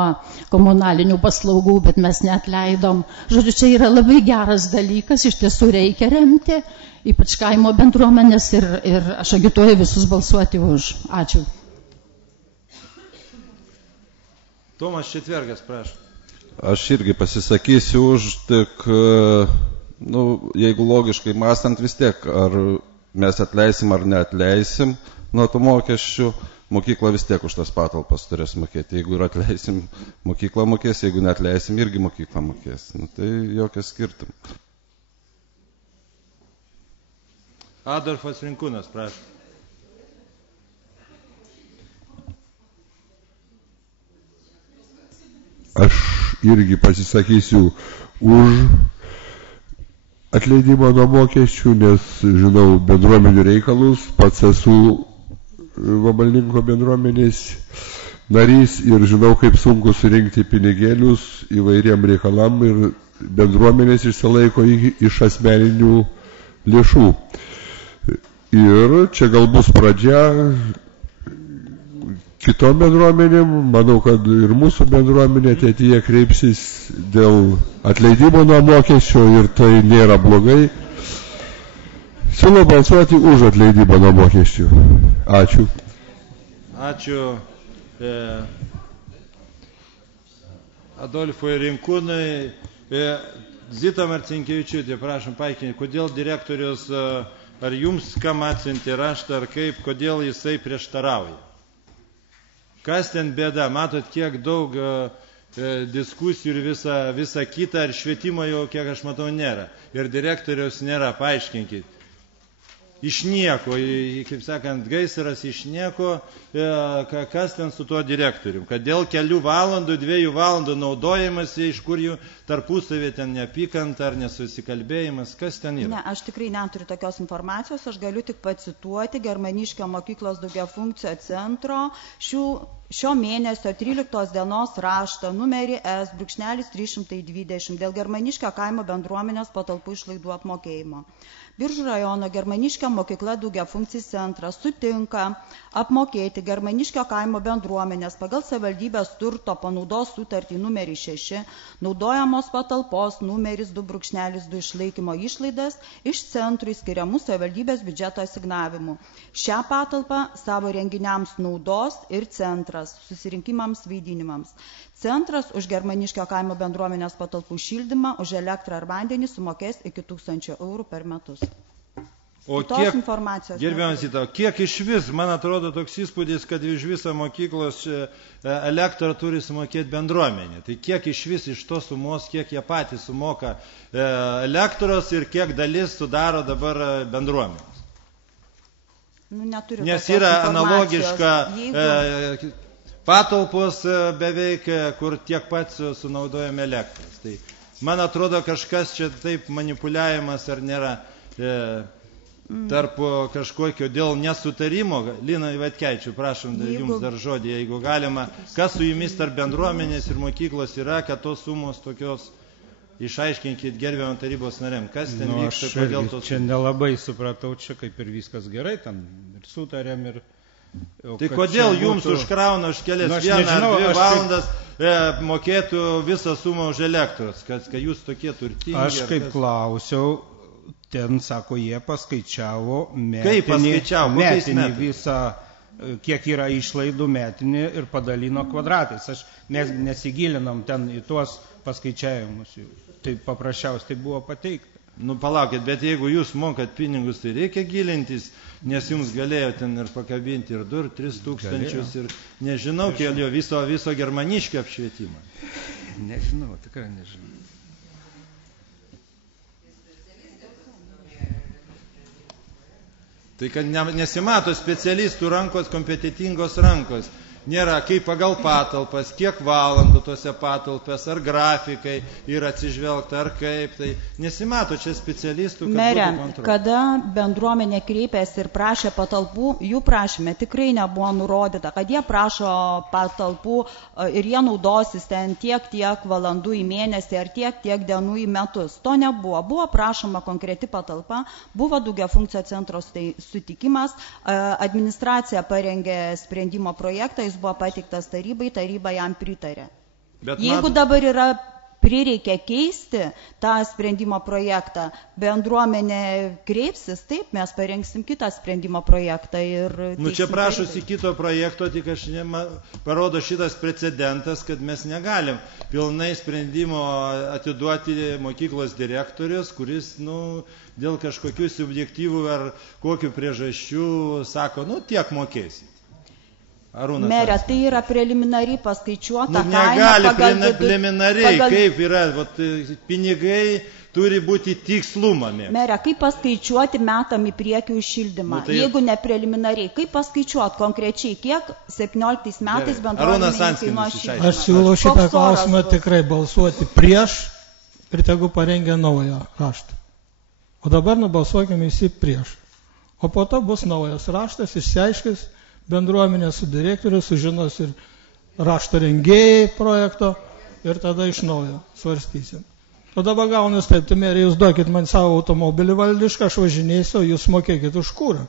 komunalinių paslaugų, bet mes neatleidom. Žodžiu, čia yra labai geras dalykas, iš tiesų reikia remti, ypač kaimo bendruomenės ir aš agituoju visus balsuoti už. Ačiū. Tomas Četvergas, prašau. Aš irgi pasisakysiu už, tik, jeigu logiškai mąstant vis tiek, ar mes atleisim ar neatleisim nuo to mokesčių, mokykla vis tiek už tas patalpas turės mokėti. Jeigu ir atleisim, mokykla mokės, jeigu neatleisim, irgi mokykla mokės. Tai jokios skirtum. Adolfas Rinkūnas, prašau. Aš irgi pasisakysiu už, atleidimą nuo mokesčių, nes žinau bendruomenių reikalus, pats esu Vabalninko bendruomenės narys ir žinau, kaip sunku surinkti pinigėlius įvairiem reikalam ir bendruomenės išsilaiko iš asmeninių lėšų. Ir čia gal bus pradžia kitom bendruomenėm, manau, kad ir mūsų bendruomenė ateityje kreipsis dėl atleidimo nuo mokesčio ir tai nėra blogai. Siūlau balsuoti už atleidimą nuo mokesčių. Ačiū. Ačiū Adolfui Rinkūnui. Zita Marcinkevičiūtė, prašom paaiškinti, kodėl direktorius, ar jums kam atsiuntė raštą, ar kaip, kodėl jisai prieštarauja? Kas ten bėda? Matot, kiek daug diskusijų ir visa kita, ir švietimo jau, kiek aš matau, nėra. Ir direktoriaus nėra, paaiškinkit. Iš nieko, kaip sakant, gaisras iš nieko, kas ten su tuo direktorium. Kad dėl kelių valandų, 2 valandų naudojimas, iš kur jų tarpusavė ten neapykanta ar nesusikalbėjimas, kas ten yra? Ne, aš tikrai neturiu tokios informacijos, aš galiu tik pacituoti Germaniškio mokyklos daugiafunkcio centro šio mėnesio 13 dienos raštą numerį S.320 dėl Germaniškio kaimo bendruomenės patalpų išlaidų apmokėjimo. Biržų rajono Germaniškio mokykla daugiafunkcis centras sutinka apmokėti Germaniškio kaimo bendruomenės pagal savivaldybės turto panaudos sutartį numerį 6, naudojamos patalpos numeris 2.2 išlaikymo išlaidas iš centrui skiriamų savivaldybės biudžeto asignavimų. Šią patalpą savo renginiams naudos ir centras susirinkimams vaidinimams. Centras už Germaniškio kaimo bendruomenės patalpų šildymą, už elektrą ar vandenį sumokės iki 1000 eurų per metus. O gerbiamas Zita, kiek iš vis, man atrodo toks įspūdis, kad iš visą mokyklos elektrą turi sumokėti bendruomenė. Tai kiek iš vis iš to sumos, kiek jie patys sumoka elektros ir kiek dalis sudaro dabar bendruomenės? Nes yra analogiška patalpos beveik, kur tiek pat sunaudojame elektros. Tai man atrodo, kažkas čia taip manipuliavimas ar nėra tarp kažkokio dėl nesutarimo. Lina Ivatkaičių, prašom, jums dar žodį, jeigu galima. Kas su jumis tarp bendruomenės ir mokyklos yra, kad tos sumos tokios, išaiškinkit gerbiamą tarybos narėm. Kas ten vyksta, kodėl tos... Čia nelabai supratau, čia kaip ir viskas gerai, ten ir sutarėm ir... Tai kodėl jums užkrauna už kelias 1 ar 2 valandas mokėtų visą sumą už elektros, kad jūs tokie turtingi? Aš kaip klausiau, ten, sako, jie paskaičiavo metinį visą, kiek yra išlaidų metinį ir padalino kvadratais. Aš nesigilinom ten į tuos paskaičiavimus. Tai paprasčiausiai tai buvo pateikta. Nu palaukit, bet jeigu jūs mokat pinigus, tai reikia gilintis, nes jums galėjo ten ir pakabinti ir 2-3 tūkstančius ir nežinau, kiek jo viso Germaniškio apšvietimą. Nežinau, tikrai nežinau. Tai kad nesimato specialistų rankos, kompetitingos rankos. Nėra kaip pagal patalpas, kiek valandų tose patalpas, ar grafikai yra atsižvelgta, ar kaip. Tai nesimato čia specialistų, kad Mere, būtų kontrolė. Kada bendruomenė kreipėsi ir prašė patalpų, jų prašyme tikrai nebuvo nurodyta, kad jie prašo patalpų ir jie naudosis ten tiek valandų į mėnesį ar tiek dienų į metus. To nebuvo. Buvo prašoma konkreti patalpa, buvo daugiafunkcio centro sutikimas, administracija parengė sprendimo projektą, jis buvo pateiktas tarybai, taryba jam pritarė. Jeigu dabar yra prireikia keisti tą sprendimo projektą, bendruomenė kreipsis, taip, mes parengsim kitą sprendimo projektą. Čia prašosi kito projekto, tik aš parodo šitas precedentas, kad mes negalim pilnai sprendimo atiduoti mokyklos direktorius, kuris, dėl kažkokių subjektyvų ar kokių priežasčių sako, tiek mokėsi. Mere, tai yra preliminariai paskaičiuota kaina. Negali preliminariai, kaip yra, pinigai turi būti tikslumą. Mere, kaip paskaičiuoti metam į priekį už šildymą? Jeigu ne preliminariai, kaip paskaičiuoti konkrečiai, kiek 17 metais bendruomenė kainuoja šildymą? Aš siūlau šitą klausimą tikrai balsuoti prieš ir tegu parengia naują raštą. O dabar nubalsuokime visi prieš. O po to bus naujas raštas, išsiaiškis bendruomenė su direktoriu, sužinos ir rašto rengėjai projekto ir tada iš naujo svarstysim. O dabar gaunas taip, tai merė, jūs duokit man savo automobilį valdišką, aš važinėsiu, jūs mokėkit už kūrą.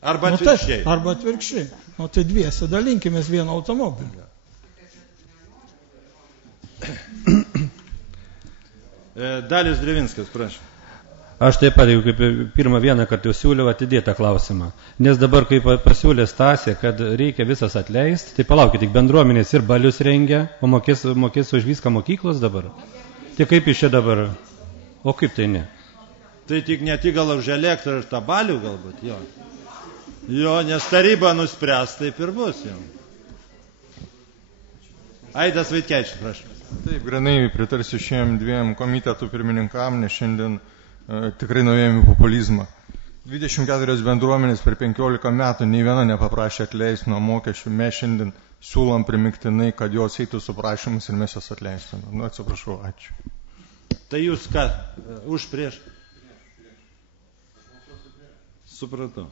Arba atvirkščiai. Arba atvirkščiai. O tai dviese dalinkimės vieną automobilį. Dalis Drevinskas, prašau. Aš taip pat, jau kaip pirmą vieną kartą jau siūliau atidėtą klausimą. Nes dabar, kaip pasiūlė Stasė, kad reikia visas atleisti, tai palaukit, tik bendruomenės ir balius rengia, o mokės už viską mokyklos dabar. Tai kaip iš čia dabar? O kaip tai ne? Tai tik ne tik gal už elektrą ir tą balių galbūt, jo. Jo, nes taryba nuspręs, taip ir bus jau. Aidas Vaitkevičius, prašau. Taip, granai pritarsiu šiem dviem komitetų pirmininkam, nes šiandien tikrai naujame populizmą. 24 bendruomenės per 15 metų nei viena nepaprašė atleisti nuo mokesčių. Mes šiandien siūlom primiktinai, kad jos eitų su prašymus ir mes jas atleistume. Nu, atsiprašau, ačiū. Tai jūs ką, už prieš? Supratau.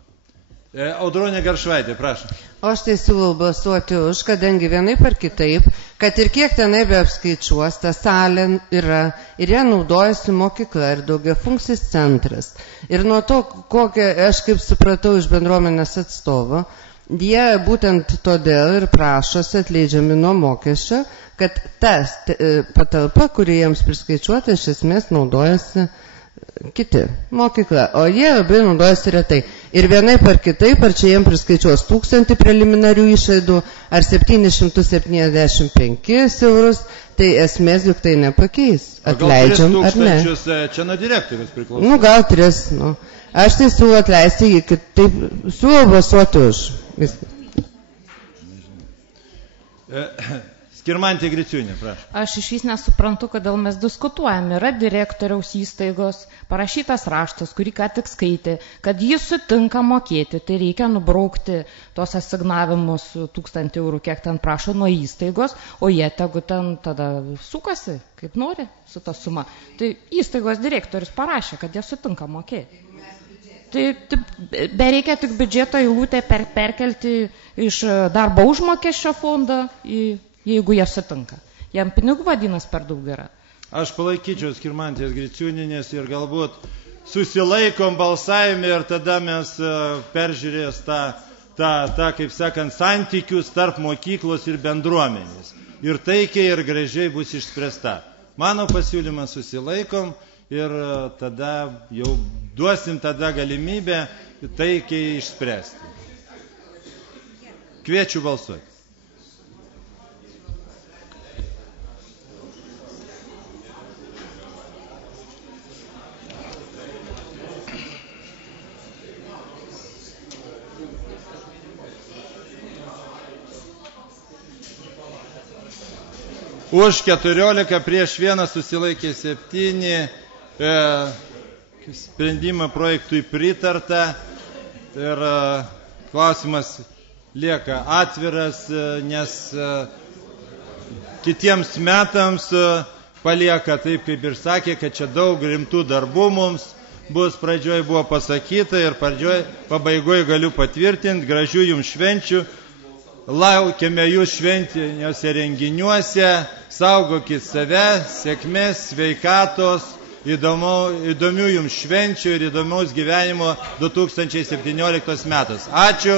Audronė Garšvaitė, prašau. O aš tai siūlau balsuoti už, kadangi vienaip ar kitaip, kad ir kiek tenai be apskaičiuos, ta salė yra ir ją naudojasi mokykla ir daugiafunkcis centras. Ir nuo to, kokią aš kaip supratau iš bendruomenės atstovo, jie būtent todėl ir prašosi atleidžiami nuo mokesčio, kad ta patalpa, kuri jiems priskaičiuota, iš esmės naudojasi kiti mokykla, o jie labai naudojasi retai. Ir vienaip ar kitaip, ar čia jiems priskaičiuos 1000 preliminarių išlaidų, ar 775 eurus, tai esmės juk tai nepakeis. Atleidžiam ar ne? Gal 3000 čia nuo direktorius priklauso? Nu, gal 3. Nu. Aš tai siūlau atleisti, taip siūlau balsuoti už. Skirmantė Griciūnė, prašau. Aš iš vis nesuprantu, kodėl mes diskutuojame. Yra direktoriaus įstaigos, parašytas raštas, kurį ką tik skaitė, kad jis sutinka mokėti, tai reikia nubraukti tos asignavimus 1000 eurų, kiek ten prašo nuo įstaigos, o jie tegu ten tada sukasi, kaip nori su ta suma. Tai įstaigos direktorius parašė, kad jie sutinka mokėti. Tai bereikia tik biudžeto eilutę perkelti iš darbo užmokesčio fondo jeigu jie sutinka. Jam pinigų vadinas per daug yra. Aš palaikyčiau Skirmantės Griciūninės ir galbūt susilaikom balsavime ir tada mes peržiūrės tą, kaip sakant, santykius tarp mokyklos ir bendruomenės. Ir taikiai ir gražiai bus išspręsta. Mano pasiūlymas susilaikom ir tada jau duosim tada galimybę taikiai išspręsti. Kviečiu balsuoti. Už 14, prieš 1 susilaikė 7, sprendimą projektui pritarta ir klausimas lieka atviras, nes kitiems metams palieka taip, kaip ir sakė, kad čia daug rimtų darbų mums bus, pradžioj buvo pasakyta ir pabaigoje galiu patvirtinti, gražių jums švenčių. Laukiame jūs šventiniuose renginiuose, saugokit save, sėkmės, sveikatos, įdomių jums švenčių ir įdomaus gyvenimo 2017 metais. Ačiū.